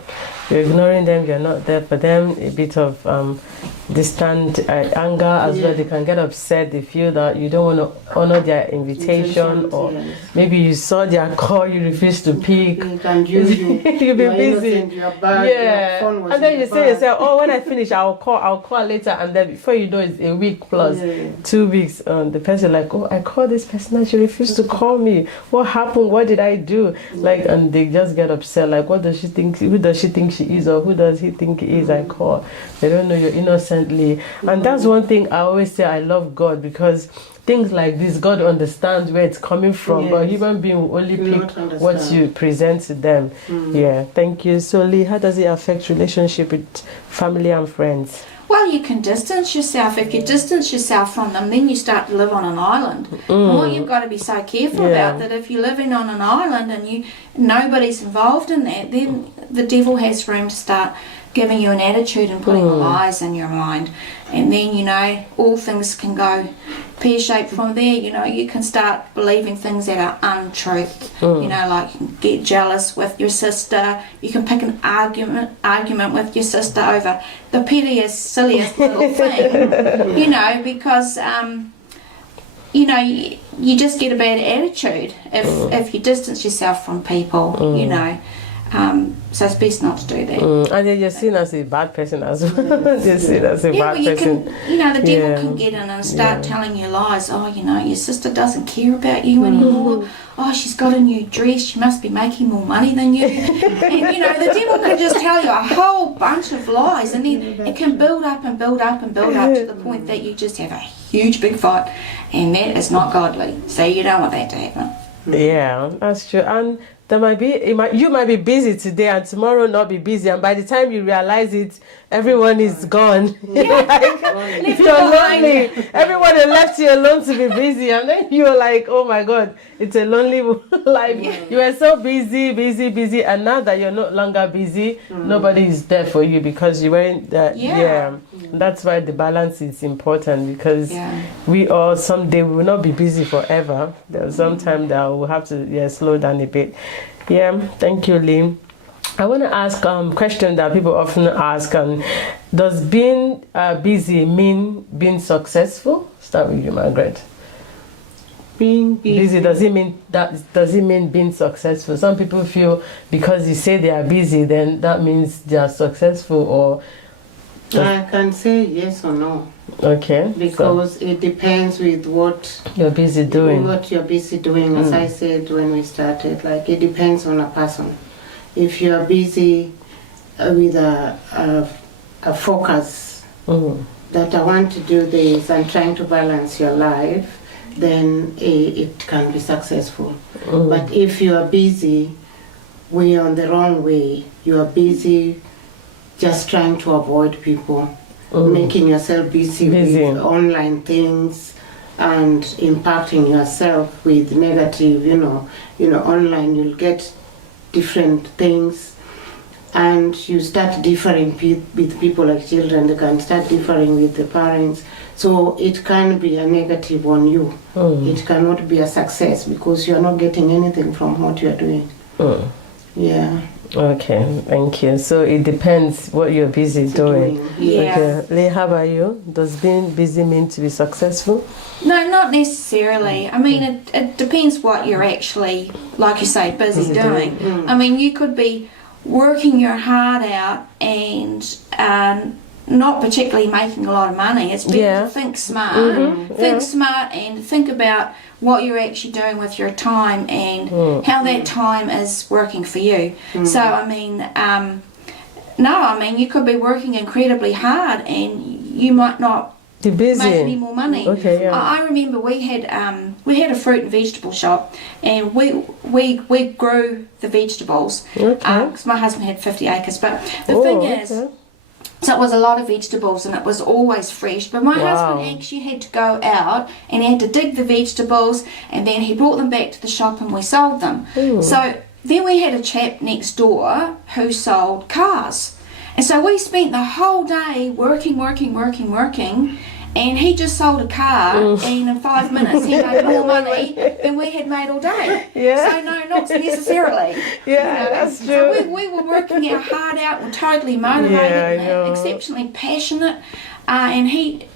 You're ignoring them, you're not there for them. A bit of distant anger as well. They can get upset. They feel that you don't want to honor their invitation, or maybe you saw their call, you refuse to pick. And you've been busy. You're bad, and then you say yourself, oh, when I finish, I'll call later. And then before you know, it's a week plus 2 weeks. The person like, oh, I called this person and she refused to call me. What happened? What did I do? Like, and they just get upset. Like, what does she think? Who does she think she is, or who does he think he is? I call. They don't know you're innocently. And that's one thing I always say. I love God, because things like this, God understands where it's coming from, but human being will only pick what you present to them. Yeah, thank you. So Lee, how does it affect relationship with family and friends? Well, you can distance yourself. If you distance yourself from them, then you start to live on an island. And what you've got to be so careful about, that if you're living on an island and nobody's involved in that, then the devil has room to start giving you an attitude and putting lies in your mind. And then, you know, all things can go pear-shaped from there. You know, you can start believing things that are untruth. You know, like get jealous with your sister. You can pick an argument with your sister over the pettiest, silliest little thing. You know, because you know, you just get a bad attitude if you distance yourself from people. You know. So it's best not to do that. And then you're seen as a bad person as well. You're seen as a bad person. You know, the devil can get in and start telling you lies. Oh, you know, your sister doesn't care about you anymore. Oh, she's got a new dress. She must be making more money than you. And, you know, the devil can just tell you a whole bunch of lies. And then it can build up and build up and build up to the point that you just have a huge big fight. And that is not godly. So you don't want that to happen. Yeah, that's true. And there might be, you might be busy today and tomorrow not be busy, and by the time you realize it, everyone is gone. If you're lonely, everyone has left you alone to be busy, and then you're like, oh my God, it's a lonely life. You were so busy, and now that you're no longer busy, nobody is there for you because you weren't there. That's why the balance is important, because we all someday we will not be busy forever. There's some time that we'll have to slow down a bit. Yeah, thank you, Lee. I want to ask question that people often ask, does being busy mean being successful? Start with you, Margaret. Being busy, does it mean being successful? Some people feel because you say they are busy, then that means they are successful, or I can say yes or no. Okay. Because it depends with what you're busy doing. As I said when we started, like it depends on a person. If you are busy with a focus that I want to do this and trying to balance your life, then it can be successful. But if you are busy, we're on the wrong way. You are busy just trying to avoid people, making yourself busy with online things and impacting yourself with negative, online you'll get different things, and you start differing with people like children. They can start differing with the parents, so it can be a negative on you. It cannot be a success because you're not getting anything from what you're doing. Yeah. Okay, thank you. So it depends what you're busy doing. Yeah. Okay. Lee, how about you? Does being busy mean to be successful? No, not necessarily. I mean, it depends what you're actually, like you say, busy doing. I mean, you could be working your heart out and not particularly making a lot of money. It's better to think smart. Think smart and think about what you're actually doing with your time and how that time is working for you. So, I mean, you could be working incredibly hard and you might not make any more money. Okay, yeah. I remember we had a fruit and vegetable shop, and we grew the vegetables because my husband had 50 acres. But the thing is, so it was a lot of vegetables and it was always fresh. But my husband actually had to go out and he had to dig the vegetables and then he brought them back to the shop and we sold them. So then we had a chap next door who sold cars. And so we spent the whole day working, and he just sold a car, and in 5 minutes he made more money than we had made all day. So no, not necessarily. That's true. So we were working our heart out, we're totally motivated and exceptionally passionate. And he,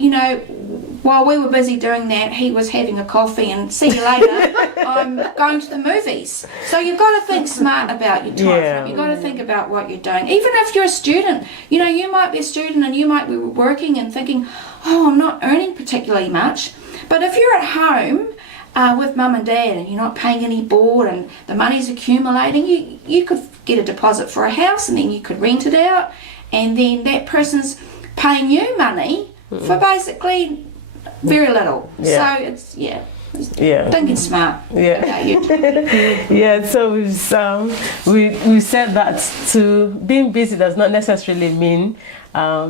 while we were busy doing that, he was having a coffee and see you later, I'm going to the movies. So you've got to think smart about your time. You've got to think about what you're doing. Even if you're a student, you might be a student and you might be working and thinking, oh, I'm not earning particularly much. But if you're at home with mum and dad and you're not paying any board and the money's accumulating, you could get a deposit for a house and then you could rent it out, and then that person's paying you money for basically very little. So it's thinking smart. So we've said that to being busy does not necessarily mean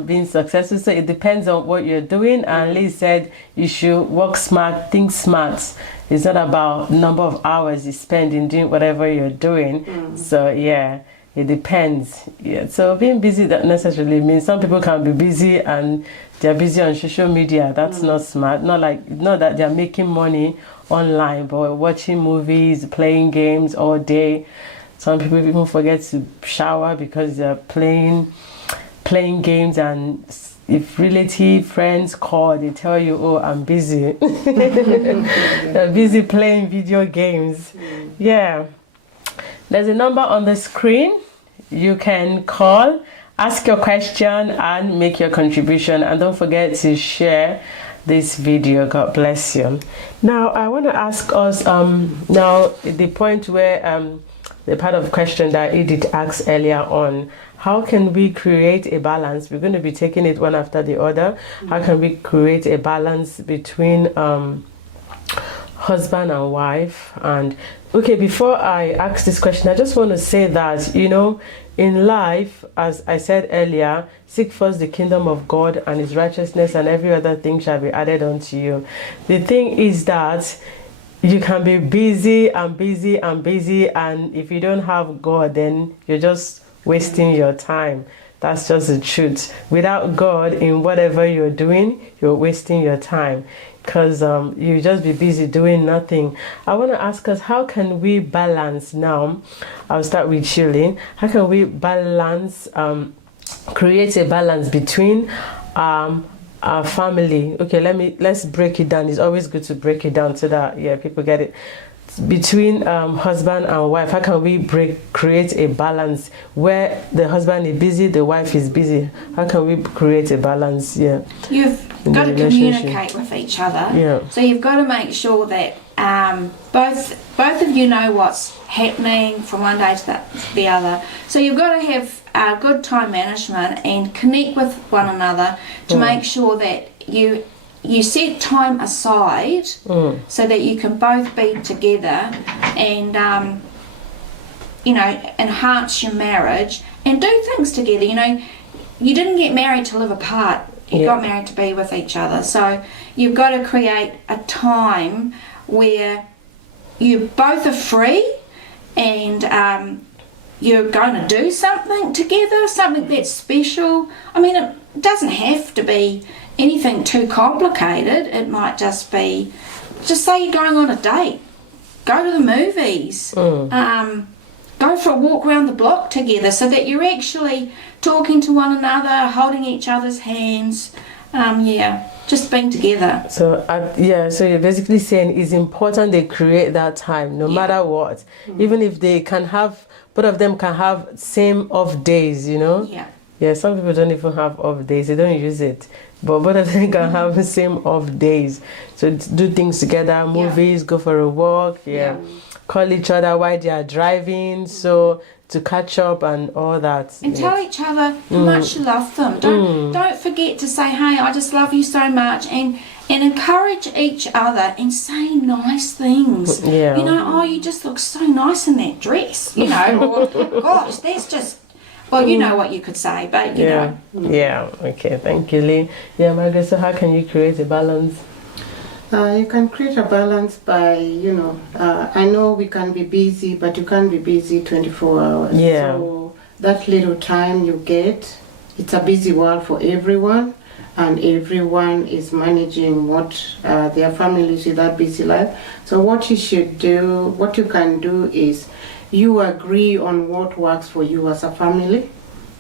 being successful. So it depends on what you're doing. And Lee said you should work smart, think smart. It's not about number of hours you spend in doing whatever you're doing. So it depends. So being busy doesn't necessarily mean some people can be busy and they're busy on social media. That's not smart. Not that they're making money online, but watching movies, playing games all day. Some people even forget to shower because they're playing games, and if relative friends call, they tell you, oh, I'm busy. They're busy playing video games. There's a number on the screen. You can call, ask your question, and make your contribution. And don't forget to share this video. God bless you. Now, I want to ask us, now the point where the part of question that Edith asked earlier on, how can we create a balance? We're going to be taking it one after the other. How can we create a balance between husband and wife? And okay, before I ask this question, I just want to say that, in life, as I said earlier, seek first the kingdom of God and his righteousness, and every other thing shall be added unto you. The thing is that you can be busy, and if you don't have God, then you're just wasting your time. That's just the truth. Without God in whatever you're doing, you're wasting your time, because you just be busy doing nothing. I want to ask us, how can we balance now? I'll start with Shirley. How can we balance, create a balance between our family? Okay, let's break it down. It's always good to break it down so that people get it. Between husband and wife, how can we create a balance where the husband is busy, the wife is busy? How can we create a balance? You've got to communicate with each other. So you've got to make sure that both of you know what's happening from one day to the other. So you've got to have good time management and connect with one another to make sure that you set time aside so that you can both be together and enhance your marriage and do things together. You didn't get married to live apart. You got married to be with each other. So you've got to create a time where you both are free and you're going to do something together, something that's special. I mean, it doesn't have to be anything too complicated. It might just be, just say you're going on a date, go to the movies, go for a walk around the block together, so that you're actually talking to one another, holding each other's hands, just being together. So so you're basically saying it's important they create that time no matter what, even if they can have, both of them can have same off days, some people don't even have off days, they don't use it, but both of them can have the same off days, so do things together, movies, go for a walk, call each other while they are driving, so to catch up and all that. And tell each other how much you love them. Don't forget to say, hey, I just love you so much, and encourage each other and say nice things. Oh, you just look so nice in that dress, or gosh, that's just, well, you know what you could say, but you know. Okay, thank you, Lynn. Margaret, so how can you create a balance? You can create a balance by, I know we can be busy, but you can't be busy 24 hours. So that little time you get, it's a busy world for everyone, and everyone is managing what their families with that busy life. So what you can do is you agree on what works for you as a family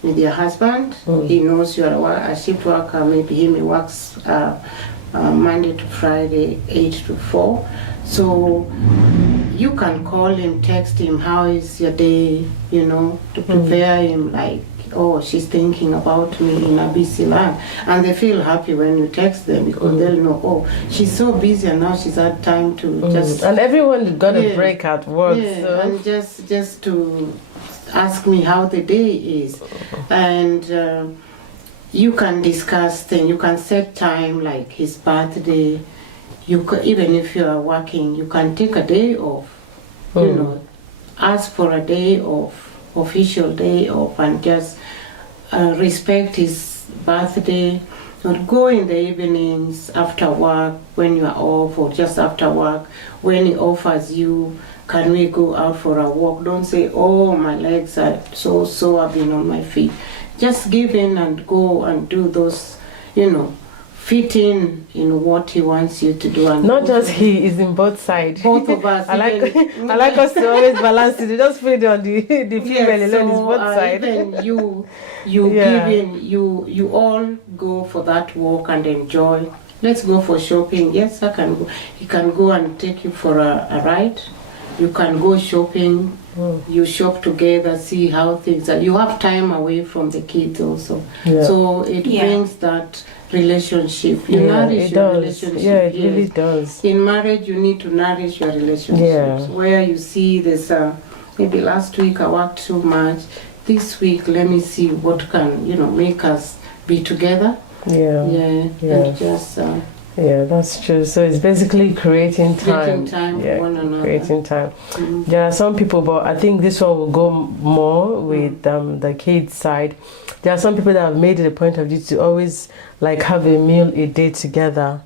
with your husband. He knows you are a shift worker, maybe he works Monday to Friday, 8 to 4. So you can call him, text him, how is your day, to prepare him, like, oh, she's thinking about me in a busy life. And they feel happy when you text them, because they'll know, oh, she's so busy and now she's had time to just... And everyone got a break at work. And just to ask me how the day is. And you can discuss things, you can set time, like his birthday. Even if you are working, you can take a day off, ask for a day off, official day off, and just respect his birthday. Not go in the evenings after work when you are off, or just after work when he offers you, can we go out for a walk? Don't say, oh, my legs are so sore, I've been on my feet. Just give in and go and do those, fit in what he wants you to do. And not just he is in both sides. Both of us. I like us to always balance it. You just put it on the female alone, is both sides. Even you give in, you all go for that walk and enjoy. Let's go for shopping. Yes, I can go. He can go and take you for a ride. You can go shopping. You shop together, see how things are. You have time away from the kids also. So it brings that relationship. You nourish your relationship. It really does. In marriage, you need to nourish your relationships. Where you see this, maybe last week I worked too much. This week, let me see what can, make us be together. And just... that's true. So it's basically creating time. For one another. Creating time. There are some people, but I think this one will go more with the kids side. There are some people that have made it a point of view to always have a meal a day together.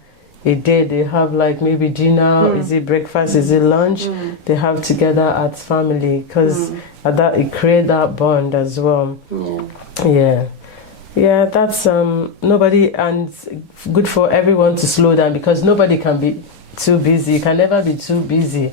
A day they have maybe dinner, is it breakfast, is it lunch? They have together as family, because that it creates that bond as well. Yeah, that's nobody, and good for everyone to slow down, because nobody can be too busy. You can never be too busy,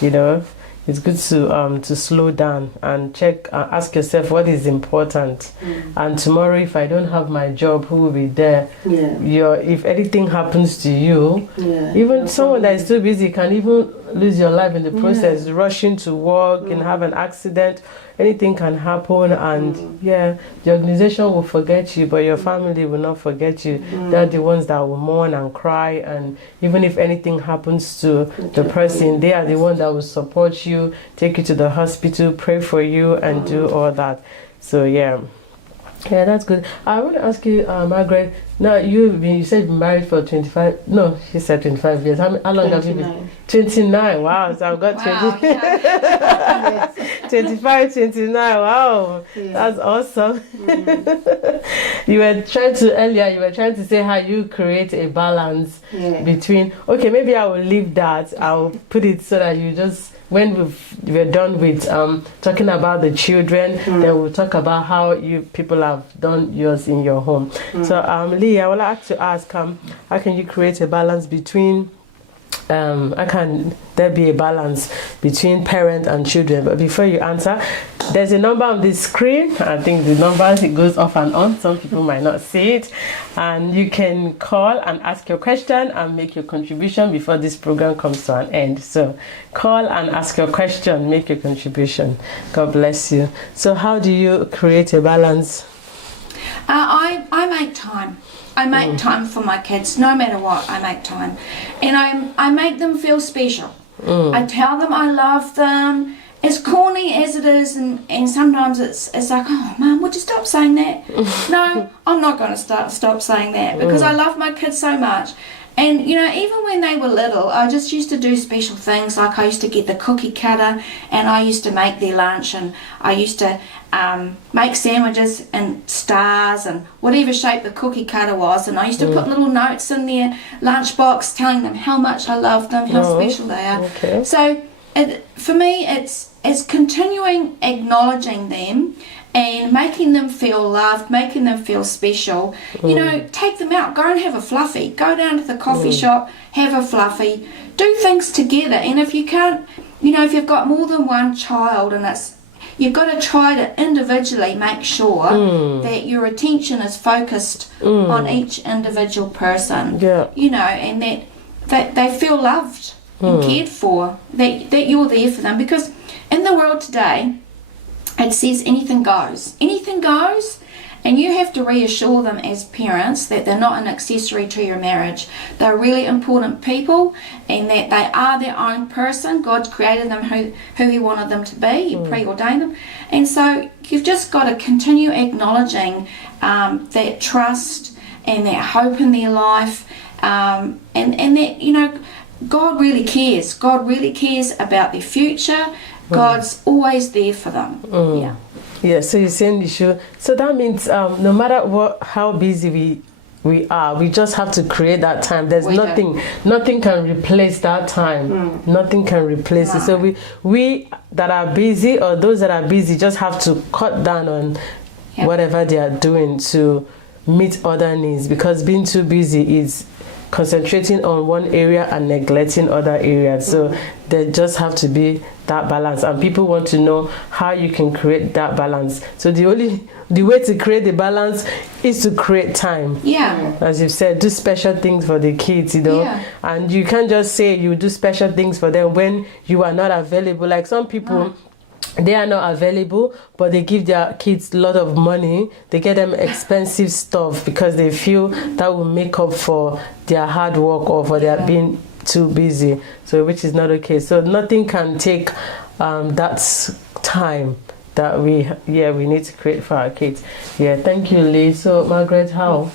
you know. It's good to slow down and check, ask yourself what is important. And tomorrow, if I don't have my job, who will be there? If anything happens to you, even someone that is too busy can even lose your life in the process. Rushing to work and have an accident, anything can happen, and the organization will forget you, but your family will not forget you. They're the ones that will mourn and cry, and even if anything happens to the person, they are the ones that will support you, take you to the hospital, pray for you, and do all that. So yeah, that's good. I want to ask you, Margaret, now you said you've been married for 25, no, she said 25 years. How long 29. Have you been? 29, wow, so I've got 25, 29, wow, that's awesome. You were trying to say how you create a balance between, okay, maybe I will leave that, I'll put it so that you just, when we're done with talking about the children, then we'll talk about how you people have done yours in your home. So Lee, I would like to ask, how can you create a balance between how can there be a balance between parent and children? But before you answer, there's a number on the screen. I think the number, it goes off and on. Some people might not see it. And you can call and ask your question and make your contribution before this program comes to an end. So call and ask your question, make your contribution. God bless you. So how do you create a balance? I make time. I make time for my kids, no matter what. I make time, and I make them feel special. I tell them I love them, as corny as it is, and sometimes it's like, oh Mum, would you stop saying that? No, I'm not going to stop saying that, because I love my kids so much. And you know, even when they were little, I just used to do special things. Like I used to get the cookie cutter and I used to make their lunch, and I used to make sandwiches and stars and whatever shape the cookie cutter was, and I used to put little notes in their lunchbox telling them how much I love them, how special they are. Okay. So for me, it's continuing acknowledging them and making them feel loved, making them feel special. You know, take them out, go and have a fluffy, go down to the coffee shop, have a fluffy, do things together. And if you can't, you know, if you've got more than one child, and you've got to try to individually make sure that your attention is focused on each individual person. You know, and that they feel loved and cared for, that you're there for them. Because in the world today, it says anything goes. Anything goes, and you have to reassure them as parents that they're not an accessory to your marriage. They're really important people, and that they are their own person. God's created them who He wanted them to be. He preordained them. And so you've just got to continue acknowledging that trust and that hope in their life, and that, you know, God really cares. God really cares about their future. God's always there for them. Yeah, so you're saying you should. So that means no matter how busy we are, we just have to create that time. There's nothing can replace that time. Nothing can replace it. So we that are busy, or those that are busy, just have to cut down on whatever they are doing to meet other needs, because being too busy is concentrating on one area and neglecting other areas. So there just have to be that balance, and people want to know how you can create that balance. So the way to create the balance is to create time. As you've said, do special things for the kids, you know. And you can't just say you do special things for them when you are not available. Like some people, they are not available, but they give their kids a lot of money. They get them expensive stuff because they feel that will make up for their hard work or for their being too busy. So which is not okay. So nothing can take that time that we need to create for our kids. Thank you, Lee. So Margaret, how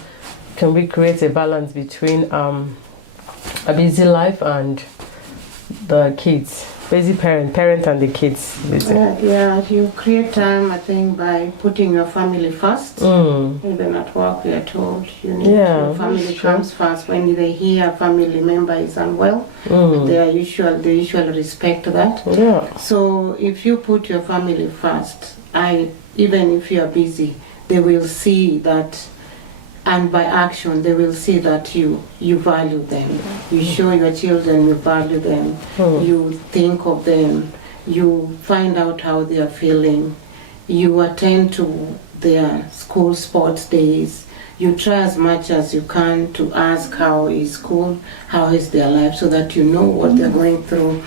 can we create a balance between a busy life and the kids? Busy parent and the kids. You create time, I think, by putting your family first. Even at work, we are told you need your family comes first. When they hear a family member is unwell, they usually respect that. So if you put your family first, even if you are busy, they will see that, and by action, they will see that you value them. You show your children you value them. You think of them. You find out how they are feeling. You attend to their school sports days. You try as much as you can to ask how is school, how is their life, so that you know what they're going through.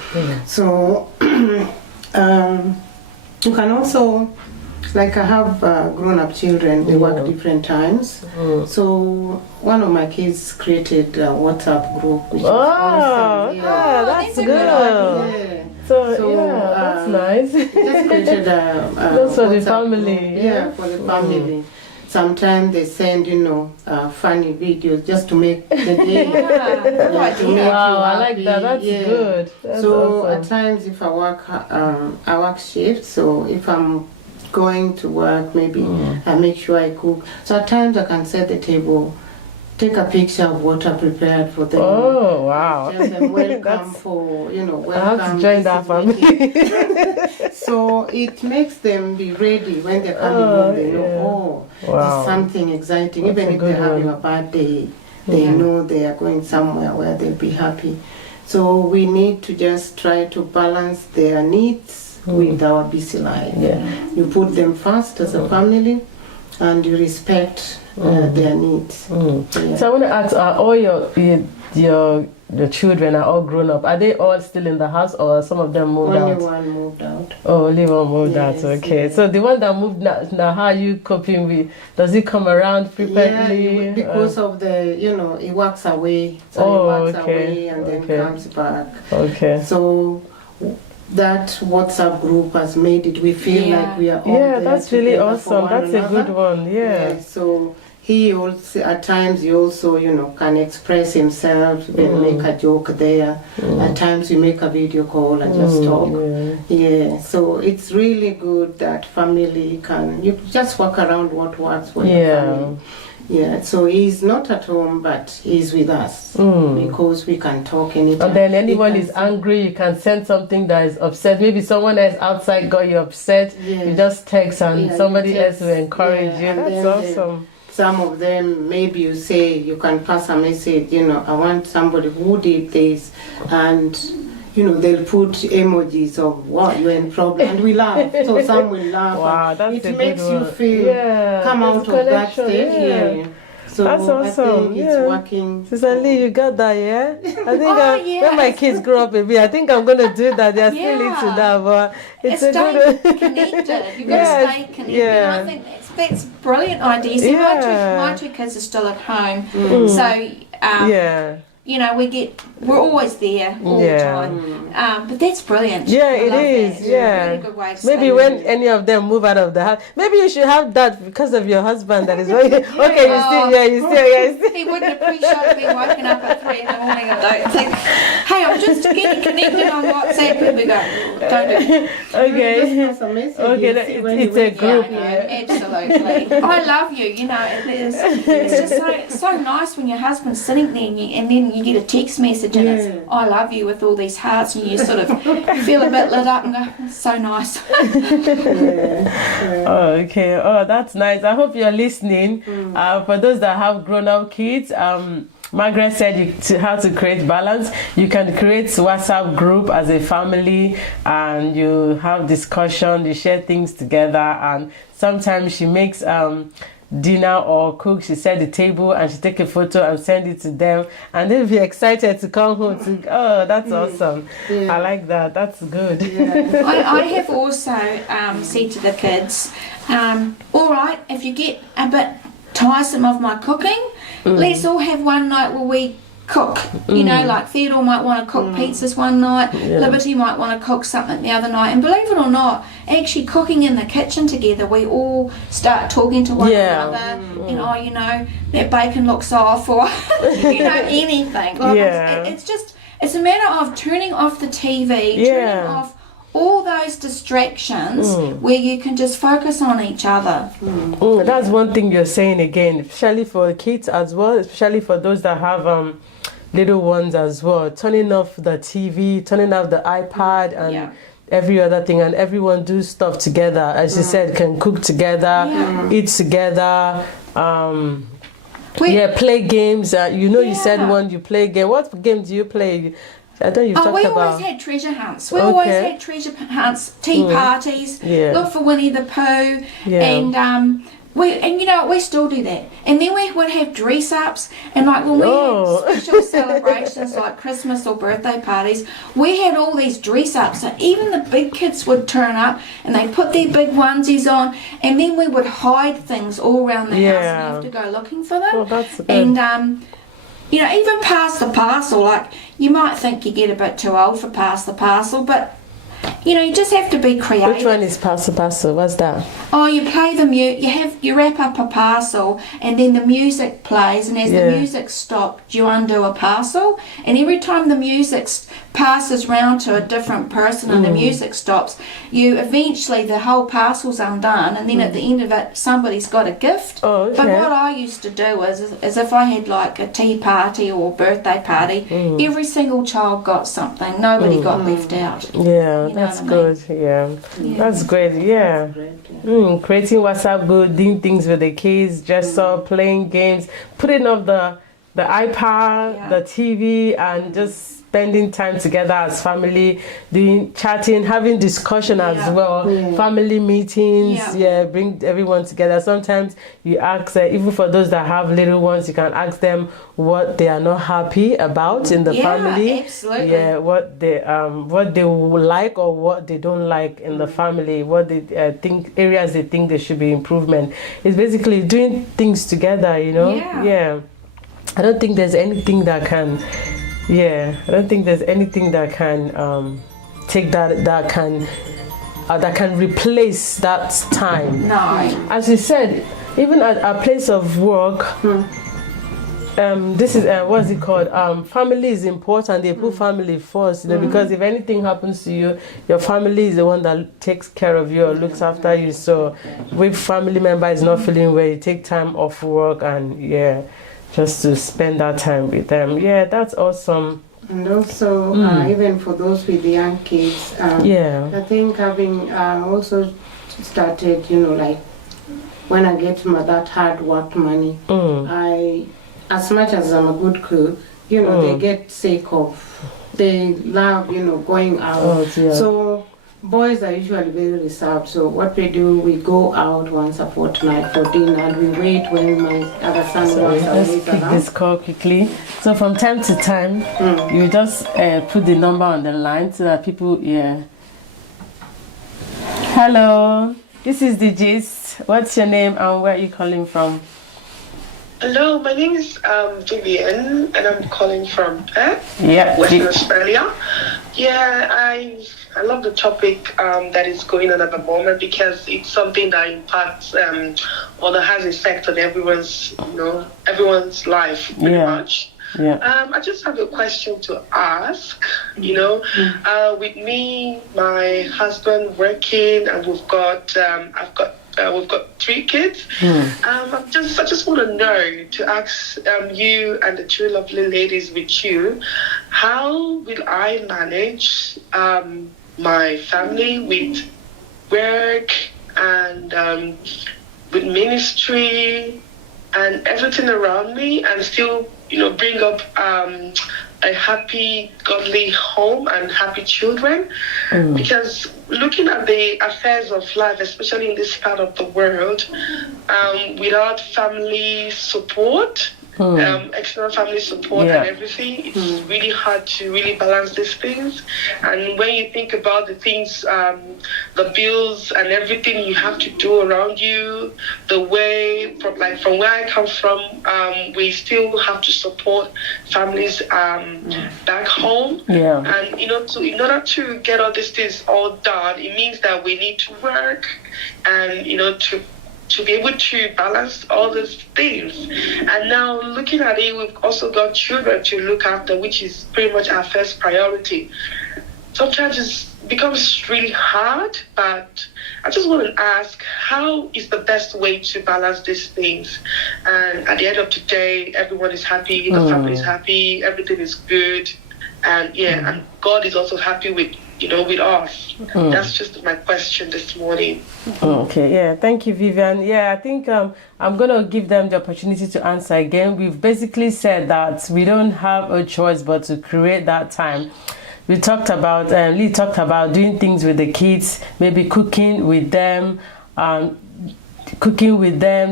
So you can also, like I have grown-up children, they work different times. So one of my kids created a WhatsApp group, which is awesome. Yeah, that's good. Yeah. So that's nice. Just created a that's for the WhatsApp family. group. Yeah, for the family. Sometimes they send, funny videos just to make the day. To make wow, you I like happy. that. That's good. That's so awesome. at times, if I work shift. So if I'm going to work, maybe I make sure I cook. So at times I can set the table, take a picture of what I prepared for them. Oh wow! Tell them welcome for welcome. I have to join that family. So it makes them be ready when they're coming home. They know, there's something exciting. That's even if they're having a bad day, they know they are going somewhere where they'll be happy. So we need to just try to balance their needs with our busy life. You put them first as a family, and you respect their needs. So I want to ask: are all your children are all grown up? Are they all still in the house, or some of them moved out? Only one moved out. Oh, only one moved out. Okay. So the one that moved now, how are you coping with? Does it come around frequently? Yeah, because of the, he walks away. So he walks away and then comes back. Okay. So that WhatsApp group has made it. We feel like we are all there. That's really awesome. That's a good one. Yeah. So he also, at times, he also, can express himself, make a joke there. At times, we make a video call and just talk. So it's really good that family you just work around what works for your family. So he's not at home, but he's with us because we can talk anytime. And then anyone is angry, you can send something that is upset. Maybe someone else outside got you upset. You just text and somebody else will encourage you. That's awesome. Some of them, maybe you say, you can pass a message, I want somebody who did this, and they'll put emojis of what you're in problem, and we laugh. So some will laugh. Wow, that's it makes you feel come out of that state. So that's awesome. I think it's working. Sister Lee, you got that, yeah? I think when my kids grow up a bit, I think I'm going to do that. They're still into that, but it's a good connected. You've got to stay connected. I think that's brilliant idea. See, my two kids are still at home, so we're always there all the time. But that's brilliant. It is. That. Yeah. Really good way to maybe when any of them move out of the house, maybe you should have that because of your husband. That is why. You still. He wouldn't appreciate being woken up at 3 in the morning. I don't think. Hey, I'm just getting connected on WhatsApp. And we go, don't do it. Okay. It's a group. Absolutely. I love you. It's just so nice when your husband's sitting there and then you get a text message and it's I love you with all these hearts, and you sort of feel a bit lit up and go, so nice. Oh, that's nice. I hope you're listening. For those that have grown-up kids, Margaret said how to create balance. You can create WhatsApp group as a family, and you have discussion, you share things together, and sometimes she makes dinner or cook. She set the table and she take a photo and send it to them, and they'll be excited to come home that's awesome. I like that. That's good. I have also said to the kids, all right, if you get a bit tiresome of my cooking, let's all have one night where we cook. Like Theodore might want to cook pizzas one night, Liberty might want to cook something the other night, and believe it or not, actually cooking in the kitchen together, we all start talking to one another, and that bacon looks off, or anything. It's a matter of turning off the TV, turning off all those distractions where you can just focus on each other. That's one thing you're saying again, especially for kids as well, especially for those that have little ones as well. Turning off the TV, turning off the iPad, and every other thing, and everyone do stuff together. As you said, can cook together, eat together. Play games. You said when you play game. What game do you play? I don't. You talked about. We always had treasure hunts. We always had treasure hunts, tea parties. Look for Winnie the Pooh, and we still do that. And then we would have dress ups, and like when we had special celebrations like Christmas or birthday parties, we had all these dress ups. So even the big kids would turn up, and they put their big onesies on, and then we would hide things all around the house and have to go looking for them. Oh, that's good. And even pass the parcel. Like you might think you get a bit too old for pass the parcel, but you just have to be creative. Which one is pass the parcel? What's that? Oh, you play the you wrap up a parcel, and then the music plays, and as the music stops, you undo a parcel, and every time the music passes round to a different person and the music stops, the whole parcel's undone, and then at the end of it, somebody's got a gift. Oh, okay. But what I used to do is if I had like a tea party or birthday party, every single child got something. Nobody got left out. Yeah, that's good. Yeah, that's great. Yeah. Creating WhatsApp group, doing things with the kids, just playing games, putting up the iPad, the TV, and just spending time together as family, doing chatting, having discussion as well, family meetings, bring everyone together. Sometimes you ask, even for those that have little ones, you can ask them what they are not happy about in the family. Absolutely. Yeah, what they would like or what they don't like in the family, what they think, areas they think there should be improvement. It's basically doing things together, Yeah. I don't think there's anything that can take that can replace that time. No. As you said, even at a place of work, this is what's it called? Family is important. They put family first, because if anything happens to you, your family is the one that takes care of you or looks after you. So, if family member is not feeling well, you take time off work and just to spend that time with them. Yeah, that's awesome. And also, even for those with young kids, I think having also started, like when I get that hard work money, as much as I'm a good cook, they get sick of, they love, going out. So boys are usually very reserved. So what we do, we go out once a fortnight for dinner, and we wait when my other son wants to let's pick this call quickly. So from time to time, you just put the number on the line so that people, Hello, this is the gist. What's your name and where are you calling from? Hello, my name is Vivian, and I'm calling from Perth, Yeah. Western Australia. Yeah, I love the topic that is going on at the moment because it's something that impacts or that has effect on everyone's life pretty much. Yeah. I just have a question to ask. With me, my husband working, and we've got 3 kids. I just want to know, to ask you and the 2 lovely ladies with you, how will I manage my family with work and with ministry and everything around me, and still, bring up a happy, godly home and happy children? Because looking at the affairs of life, especially in this part of the world, without family support, external family support and everything, it's really hard to really balance these things. And when you think about the things, the bills and everything you have to do around you, the way from where I come from, we still have to support families back home. And in order to get all these things all done, it means that we need to work and to be able to balance all these things. And now looking at it, we've also got children to look after, which is pretty much our first priority. Sometimes it becomes really hard, but I just want to ask, how is the best way to balance these things? And at the end of the day, everyone is happy, the family is happy, everything is good. And and God is also happy with with us. That's just my question this morning. Okay, yeah, thank you, Vivian. Yeah, I think I'm going to give them the opportunity to answer again. We've basically said that we don't have a choice but to create that time. We talked about, Lee talked about doing things with the kids, maybe cooking with them,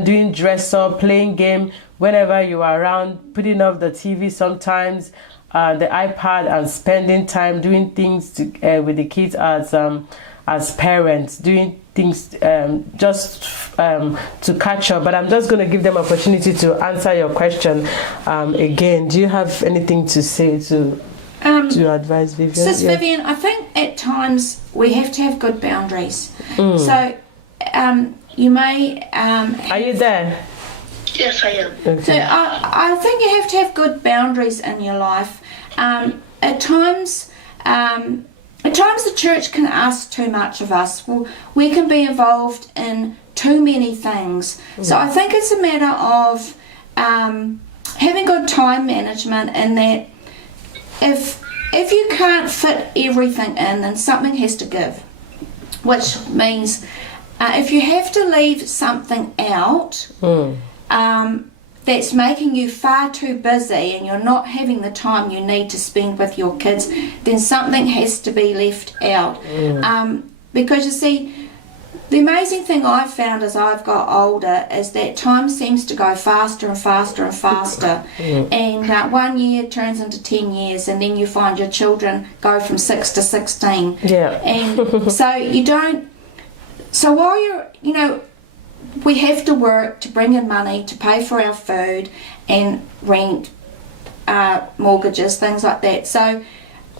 doing dress up, playing game, whenever you are around, putting off the TV sometimes, the iPad, and spending time doing things with the kids as parents, doing things just to catch up. But I'm just going to give them opportunity to answer your question again. Do you have anything to say to advise Vivian? Sis Vivian, I think at times we have to have good boundaries. So you may... Are you there? Yes, I am. Okay. So I think you have to have good boundaries in your life. At times the church can ask too much of us. We can be involved in too many things. So I think it's a matter of having good time management, in that if you can't fit everything in, then something has to give. Which means if you have to leave something out that's making you far too busy and you're not having the time you need to spend with your kids, then something has to be left out. Because you see, the amazing thing I've found as I've got older is that time seems to go faster and faster and faster. And 1 year turns into 10 years, and then you find your children go from 6 to 16. And so you don't... So while you're, we have to work to bring in money to pay for our food and rent, mortgages, things like that. So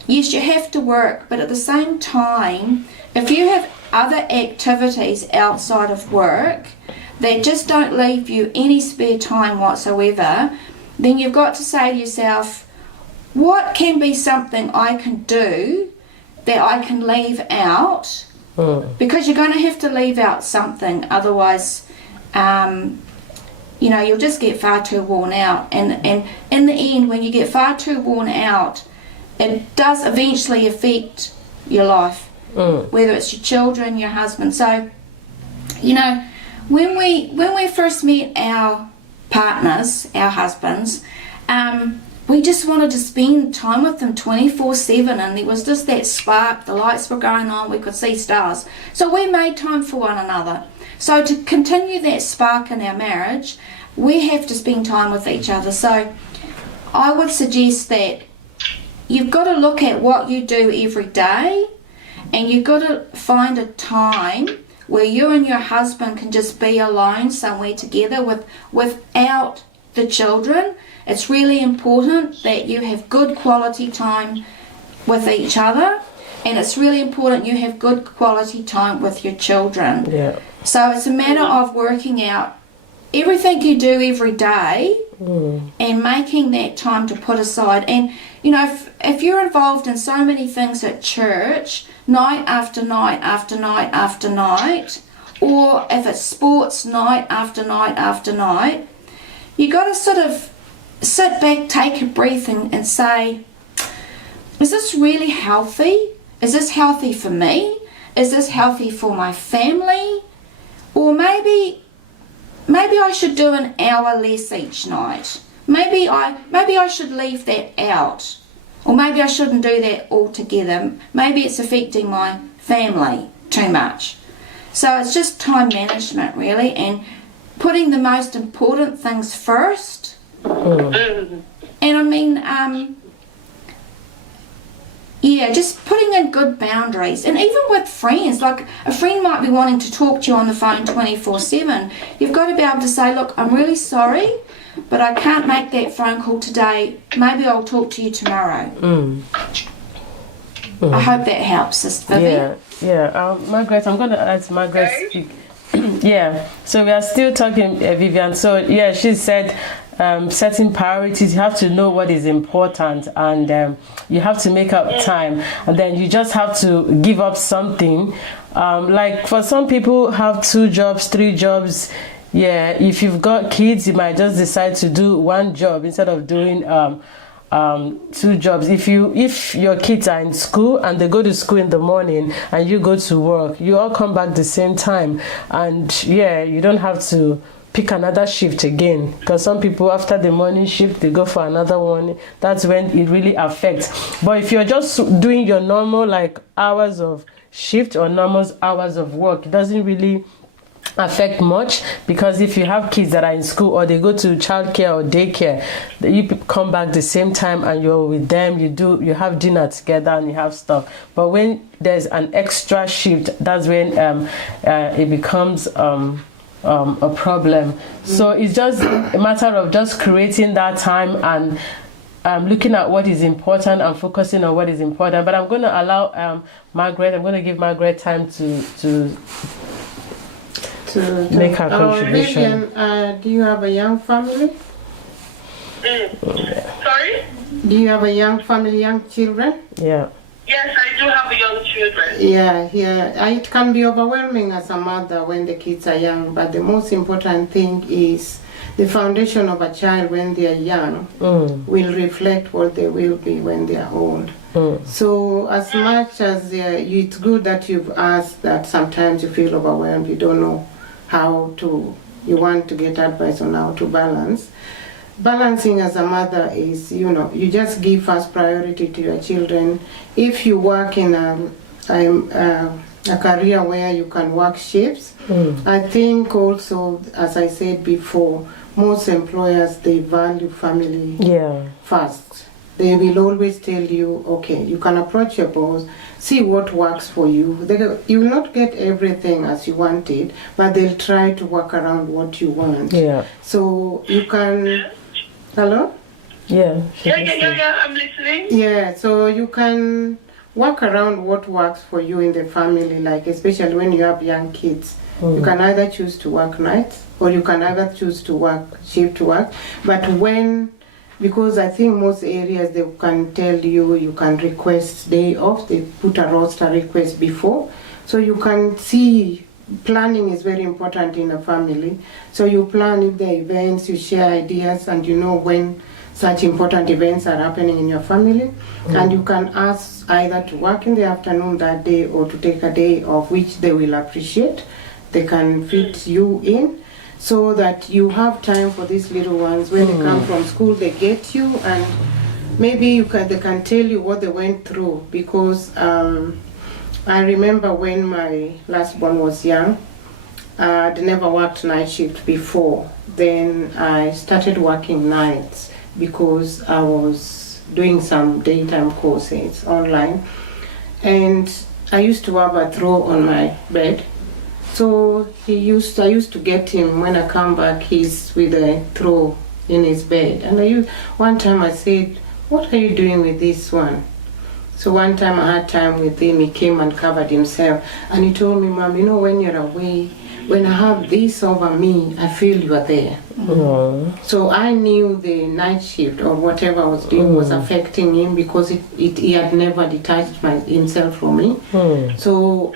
yes, you have to work, but at the same time, if you have other activities outside of work that just don't leave you any spare time whatsoever, then you've got to say to yourself, what can be something I can do that I can leave out? Because you're going to have to leave out something, otherwise you'll just get far too worn out, and in the end, when you get far too worn out, it does eventually affect your life, whether it's your children, your husband. So when we first met our partners, our husbands, we just wanted to spend time with them 24/7, and there was just that spark, the lights were going on, we could see stars. So we made time for one another. So to continue that spark in our marriage, we have to spend time with each other. So I would suggest that you've got to look at what you do every day, and you've got to find a time where you and your husband can just be alone somewhere together without the children. It's really important that you have good quality time with each other, and it's really important you have good quality time with your children. So it's a matter of working out everything you do every day and making that time to put aside. And if you're involved in so many things at church, night after night after night after night, or if it's sports night after night after night, you got to sort of sit back, take a breath and say, is this really healthy? Is this healthy for me? Is this healthy for my family? Or maybe I should do an hour less each night. Maybe I should leave that out. Or maybe I shouldn't do that altogether. Maybe it's affecting my family too much. So it's just time management, really, and putting the most important things first. And I mean, just putting in good boundaries. And even with friends, like a friend might be wanting to talk to you on the phone 24/7. You've got to be able to say, look, I'm really sorry, but I can't make that phone call today. Maybe I'll talk to you tomorrow. I hope that helps, Sister Vivian. Margaret, I'm going to ask Margaret to speak. So we are still talking, Vivian. So she said setting priorities. You have to know what is important, and you have to make up time, and then you just have to give up something. Like for some people have 2 jobs, 3 jobs. If you've got kids, you might just decide to do one job instead of doing 2 jobs. If your kids are in school and they go to school in the morning and you go to work, you all come back the same time, and you don't have to pick another shift again, because some people after the morning shift they go for another one. That's when it really affects. But if you're just doing your normal like hours of shift or normal hours of work, it doesn't really affect much, because if you have kids that are in school or they go to childcare or daycare, you come back the same time and you're with them, you have dinner together and you have stuff. But when there's an extra shift, that's when it becomes a problem. So it's just a matter of just creating that time and looking at what is important and focusing on what is important. But I'm going to allow Margaret, I'm going to give Margaret time to make her contribution. Vivian, do you have a young family? Sorry? Do you have a young family, young children? Yeah. Yes, I do have young children. Yeah. It can be overwhelming as a mother when the kids are young, but the most important thing is the foundation of a child when they are young will reflect what they will be when they are old. So as much as it's good that you've asked that sometimes you feel overwhelmed, you don't know you want to get advice on how to balance. Balancing as a mother is, you just give first priority to your children. If you work in a career where you can work shifts, I think also, as I said before, most employers, they value family first. They will always tell you, okay, you can approach your boss, see what works for you. You will not get everything as you want it, but they'll try to work around what you want. Yeah. So you can... Hello? Yeah, I'm listening. Yeah, so you can work around what works for you in the family, like especially when you have young kids. You can either choose to work nights or you can either choose to work shift work. But because I think most areas they can tell you can request day off, they put a roster request before. So you can see planning is very important in a family. So you plan if there are events, you share ideas, and you know when such important events are happening in your family. And you can ask either to work in the afternoon that day or to take a day off, which they will appreciate. They can fit you in so that you have time for these little ones. When they come from school, they get you, and maybe they can tell you what they went through, because I remember when my last born was young, I'd never worked night shift before. Then I started working nights because I was doing some daytime courses online. And I used to have a throw on my bed. So I used to get him when I come back, he's with a throw in his bed. And one time I said, "What are you doing with this one?" So one time I had time with him, he came and covered himself. And he told me, "Mom, when you're away, when I have this over me, I feel you are there." So I knew the night shift or whatever I was doing was affecting him, because he had never detached himself from me. So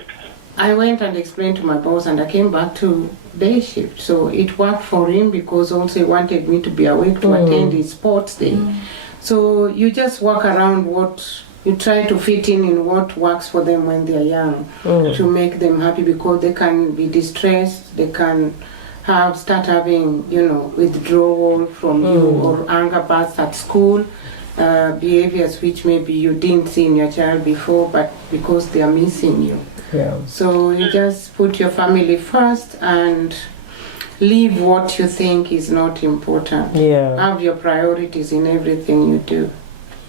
I went and explained to my boss, and I came back to day shift. So it worked for him, because also he wanted me to be awake to attend his sports day. So you just work around you try to fit in what works for them when they're young, to make them happy, because they can be distressed, they can start having, withdrawal from you, or anger bursts at school, behaviors which maybe you didn't see in your child before, but because they are missing you. Yeah. So you just put your family first and leave what you think is not important. Yeah. Have your priorities in everything you do.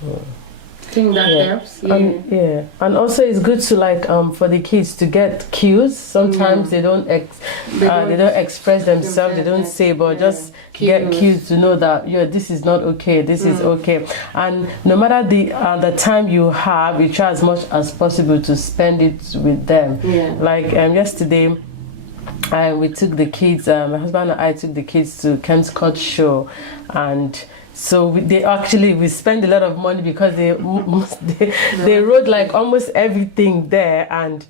I think that helps. Yeah. And also it's good to for the kids to get cues. Sometimes they don't express themselves, they don't say, but just get cues to know that this is not okay, this is okay. And no matter the time you have, you try as much as possible to spend it with them. Like yesterday, we took the kids, my husband and I took the kids to Kent Scott show, and so we spend a lot of money, because they rode like almost everything there, and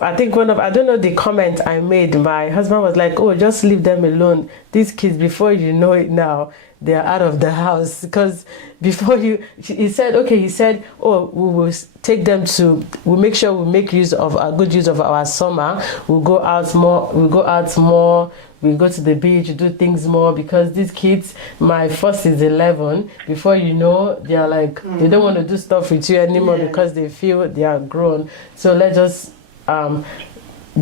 I think I don't know the comment I made. My husband was like, "Oh, just leave them alone. These kids, before you know it now, they are out of the house." Because before he said, "Oh, we will take them we'll make sure we make good use of our summer. We'll go out more. We'll go to the beach, do things more, because these kids, my first is 11. Before you know, they are like, they don't want to do stuff with you anymore because they feel they are grown. So let's just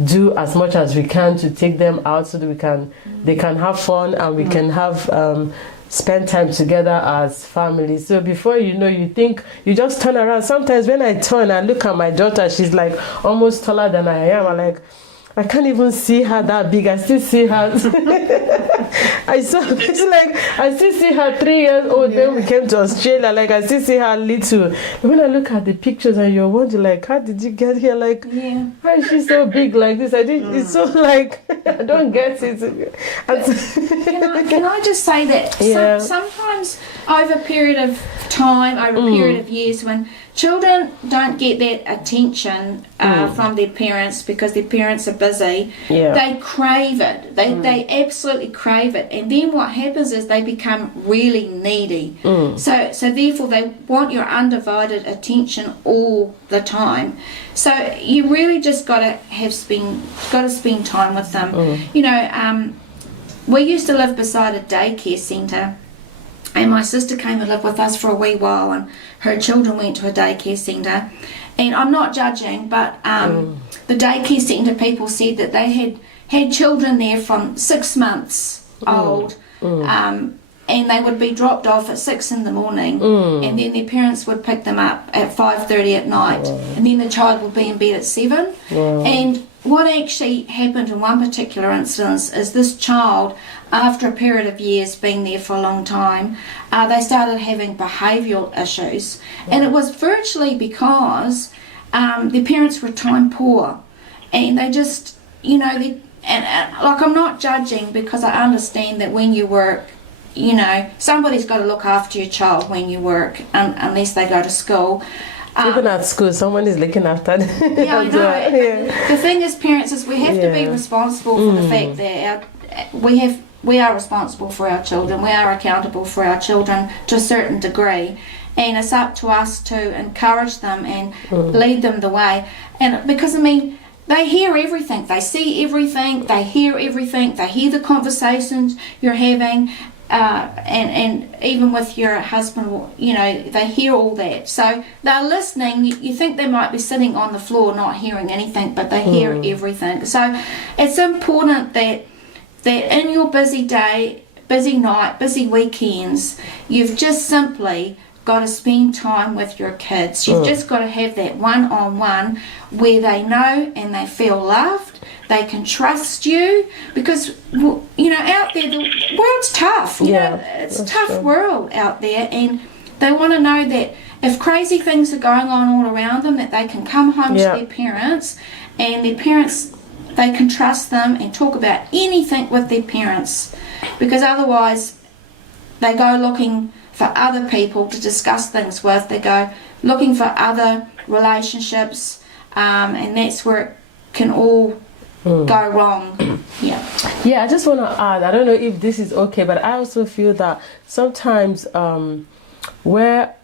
do as much as we can to take them out so that they can have fun, and we can have spend time together as family." So before you know, you think, you just turn around. Sometimes when I turn and look at my daughter, she's like almost taller than I am. I'm like, I can't even see her that big. I still see her. I still see her 3 years old. Then we came to Australia. Like, I still see her little. When I look at the pictures and you're wondering, like, how did you get here? Like, why is she so big like this? It's so like, I don't get it. Can I just say that sometimes over a period of time, over a period of years, when children don't get that attention from their parents because their parents are busy, they crave it. They absolutely crave it. And then what happens is they become really needy. So therefore they want your undivided attention all the time. So you really just got to spend time with them. You know, we used to live beside a daycare centre. And my sister came and lived with us for a wee while, and her children went to a daycare centre. And I'm not judging, but the daycare centre people said that they had children there from 6 months old, and they would be dropped off at 6 in the morning, and then their parents would pick them up at 5:30 at night, and then the child would be in bed at 7. And what actually happened in one particular instance is this child, after a period of years being there for a long time, they started having behavioural issues. And it was virtually because their parents were time poor. And they just, you know, like, I'm not judging, because I understand that when you work, you know, somebody's got to look after your child when you work, unless they go to school. Even at school, someone is looking after them. Yeah, I know. The thing is, parents, is we have to be responsible for the fact that we are responsible for our children. We are accountable for our children to a certain degree, and it's up to us to encourage them and lead them the way. And because, I mean, they hear everything, they see everything, they hear everything, they hear the conversations you're having. And even with your husband, you know, they hear all that. So they're listening. You think they might be sitting on the floor not hearing anything, but they hear everything. So it's important that in your busy day, busy night, busy weekends, you've just simply got to spend time with your kids. You've just got to have that one-on-one where they know and they feel loved. They can trust you, because, you know, out there the world's tough. You know, it's a tough world out there, and they want to know that if crazy things are going on all around them, that they can come home to their parents, and their parents, they can trust them and talk about anything with their parents, because otherwise they go looking for other people to discuss things with. They go looking for other relationships, and that's where it can all go wrong. Yeah, I just want to add, I don't know if this is okay, but I also feel that sometimes where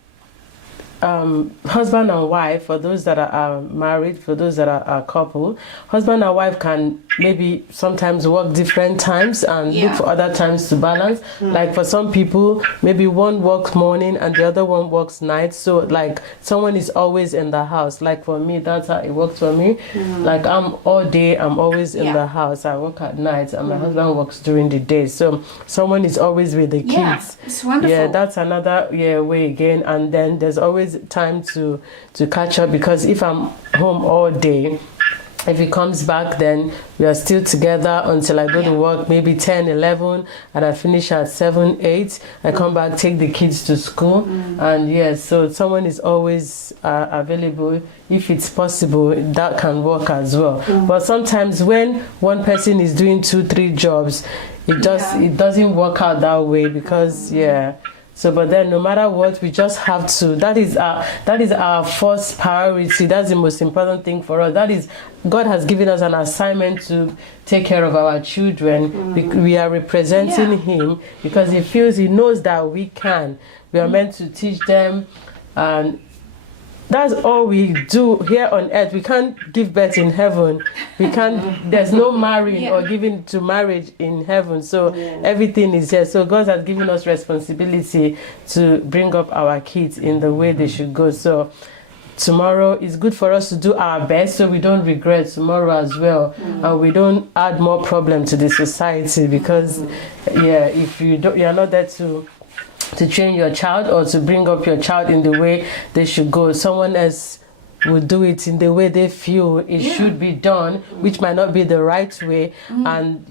husband and wife, for those that are married, for those that are a couple, husband and wife can maybe sometimes work different times and look for other times to balance. Like for some people, maybe one works morning and the other one works night, so like someone is always in the house. Like for me, that's how it works for me. Like I'm all day, I'm always in the house. I work at night and my husband works during the day, so someone is always with the kids. It's wonderful. Yeah, that's another way again. And then there's always time to catch up, because if I'm home all day, if he comes back, then we are still together until I go to work, maybe 10, 11, and I finish at 7, 8. I come back, take the kids to school, and so someone is always available. If it's possible, that can work as well. But sometimes when one person is doing 2, 3 jobs, it doesn't work out that way, because So, but then no matter what, we just have to, that is our first priority. That's the most important thing for us. That is, God has given us an assignment to take care of our children. We are representing Him because He knows that we can. We are meant to teach them, and that's all we do here on earth. We can't give birth in heaven. We can't. There's no marrying or giving to marriage in heaven. So everything is here. So God has given us responsibility to bring up our kids in the way they should go. So tomorrow is good for us to do our best, so we don't regret tomorrow as well, and we don't add more problem to the society. Because if you're not there to train your child or to bring up your child in the way they should go, someone else will do it in the way they feel it should be done, which might not be the right way, and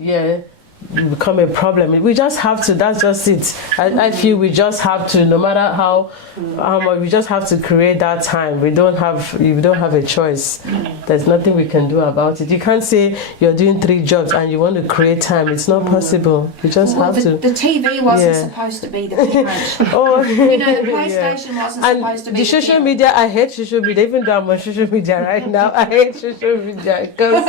become a problem. We just have to, that's just it. I feel we just have to, no matter how much, we just have to create that time. We don't have a choice. There's nothing we can do about it. You can't say you're doing 3 jobs and you want to create time. It's not possible. You just have to. The TV wasn't supposed to be the parent. The PlayStation wasn't supposed to be the social parent. media, I hate social media. Even though I'm on social media right now, I hate social media because,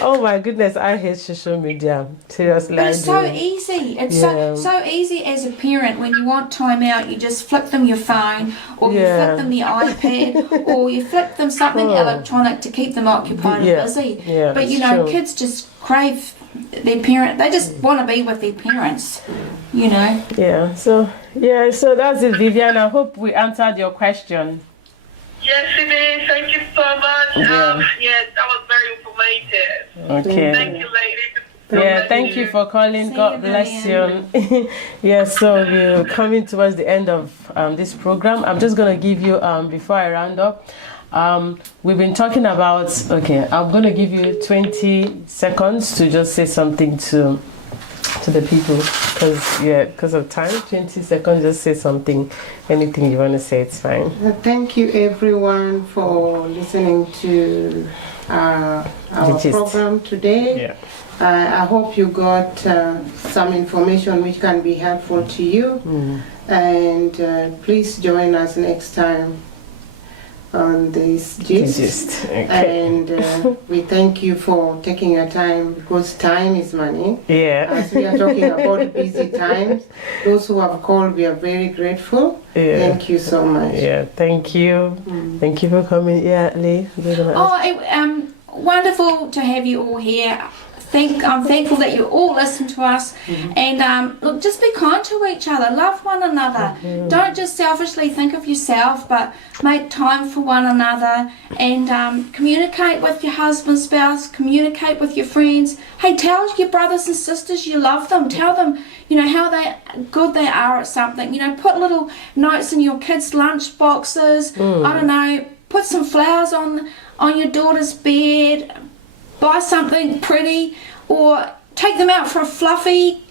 oh my goodness, I hate social media. Seriously. But it's so easy. It's so easy as a parent. When you want time out, you just flip them your phone, or you flip them the iPad, or you flip them something electronic to keep them occupied and busy. Yeah, but kids just crave their parent. They just want to be with their parents. Yeah. So that's it, Vivian. I hope we answered your question. Yes, it is. Thank you so much. That was very informative. Okay. Thank you, ladies. Thank you for calling. God bless you. So we're coming towards the end of this program. I'm just going to give you, before I round up, we've been talking about, I'm going to give you 20 seconds to just say something to the people, because of time. 20 seconds, just say something, anything you want to say, it's fine. Thank you everyone for listening to our program today. I hope you got some information which can be helpful to you, and please join us next time on this gist. And we thank you for taking your time, because time is money. As we are talking about busy times, those who have called, we are very grateful. Thank you so much. Thank you. Thank you for coming. Lee. Wonderful to have you all here. I'm thankful that you all listen to us, and look, just be kind to each other, love one another. Don't just selfishly think of yourself, but make time for one another, and communicate with your husband, spouse, communicate with your friends. Hey, tell your brothers and sisters you love them. Tell them, how good they are at something. Put little notes in your kids' lunch boxes. I don't know, put some flowers on your daughter's bed. Buy something pretty, or take them out for a fluffy,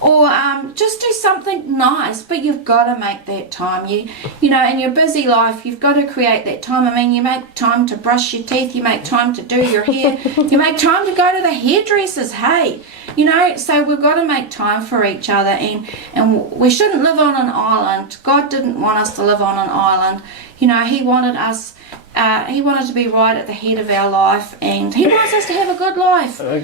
or just do something nice. But you've got to make that time. In your busy life, you've got to create that time. I mean, you make time to brush your teeth, you make time to do your hair, you make time to go to the hairdressers. Hey, so we've got to make time for each other, and we shouldn't live on an island. God didn't want us to live on an island. He wanted us. He wanted to be right at the head of our life, and He wants us to have a good life. So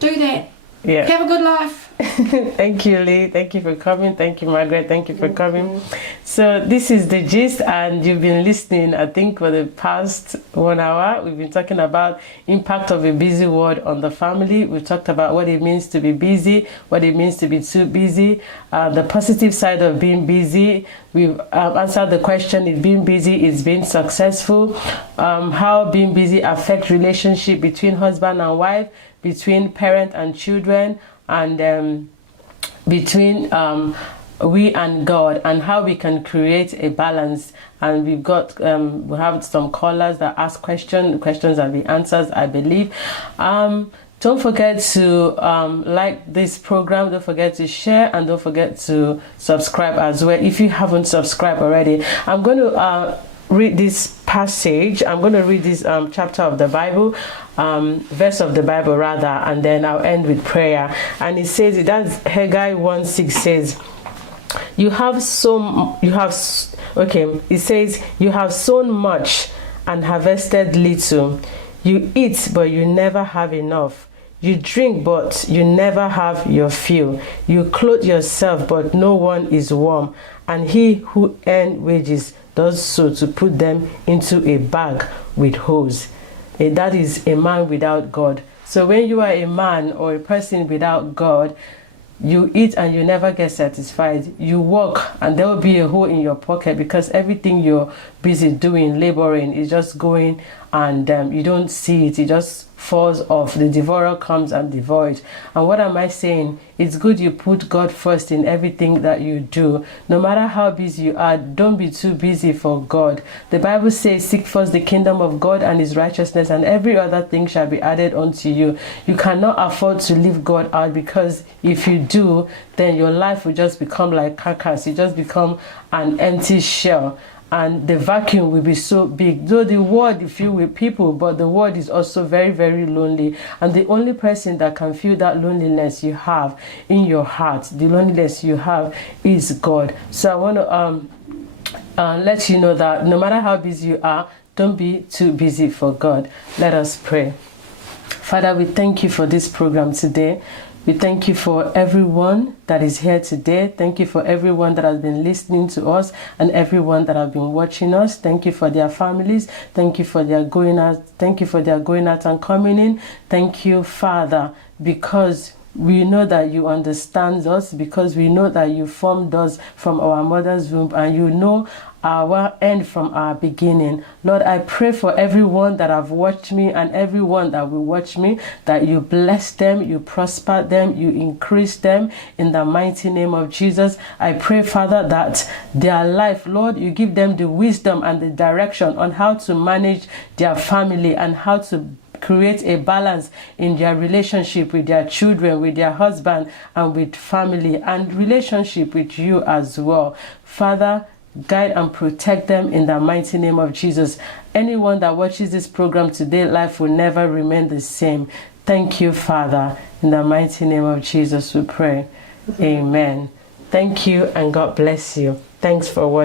do that. Have a good life. Thank you, Lee. Thank you for coming. Thank you, Margaret. Thank you for coming. So this is The Gist, and you've been listening, I think, for the past 1 hour. We've been talking about impact of a busy world on the family. We've talked about what it means to be busy, what it means to be too busy, the positive side of being busy. We've answered the question if being busy is being successful, how being busy affects relationship between husband and wife, between parent and children, and between we and God, and how we can create a balance. And we've got we have some callers that ask questions and the answers, I believe. Don't forget to like this program, don't forget to share, and don't forget to subscribe as well if you haven't subscribed already. I'm going to read this passage. I'm going to read this chapter of the Bible, verse of the Bible rather, and then I'll end with prayer. And it says, that's Haggai 1:6 says, It says, you have sown much and harvested little. You eat, but you never have enough. You drink, but you never have your fill. You clothe yourself, but no one is warm. And he who earns wages does so to put them into a bag with holes. That is a man without God. So when you are a man or a person without God, you eat and you never get satisfied. You work and there will be a hole in your pocket because everything you're busy doing, laboring, is just going and you don't see it. It just falls off. The devourer comes and devours. And what am I saying? It's good you put God first in everything that you do. No matter how busy you are, don't be too busy for God. The Bible says, seek first the kingdom of God and his righteousness, and every other thing shall be added unto you. You cannot afford to leave God out, because if you do, then your life will just become like carcass. You just become an empty shell. And the vacuum will be so big. Though the world is filled with people, but the world is also very, very lonely. And the only person that can feel that loneliness you have in your heart, the loneliness you have, is God. So I want to let you know that no matter how busy you are, don't be too busy for God. Let us pray. Father, we thank you for this program today. We thank you for everyone that is here today. Thank you for everyone that has been listening to us and everyone that have been watching us. Thank you for their families. Thank you for their going out. Thank you for their going out and coming in. Thank you, Father, because we know that you understand us, because we know that you formed us from our mother's womb, and you know our end from our beginning. Lord, I pray for everyone that have watched me and everyone that will watch me, that you bless them, you prosper them, you increase them in the mighty name of Jesus. I pray, Father, that their life, Lord, you give them the wisdom and the direction on how to manage their family and how to create a balance in their relationship with their children, with their husband, and with family, and relationship with you as well. Father, guide and protect them in the mighty name of Jesus. Anyone that watches this program today, life will never remain the same. Thank you, Father. In the mighty name of Jesus we pray. Amen. Thank you and God bless you. Thanks for watching.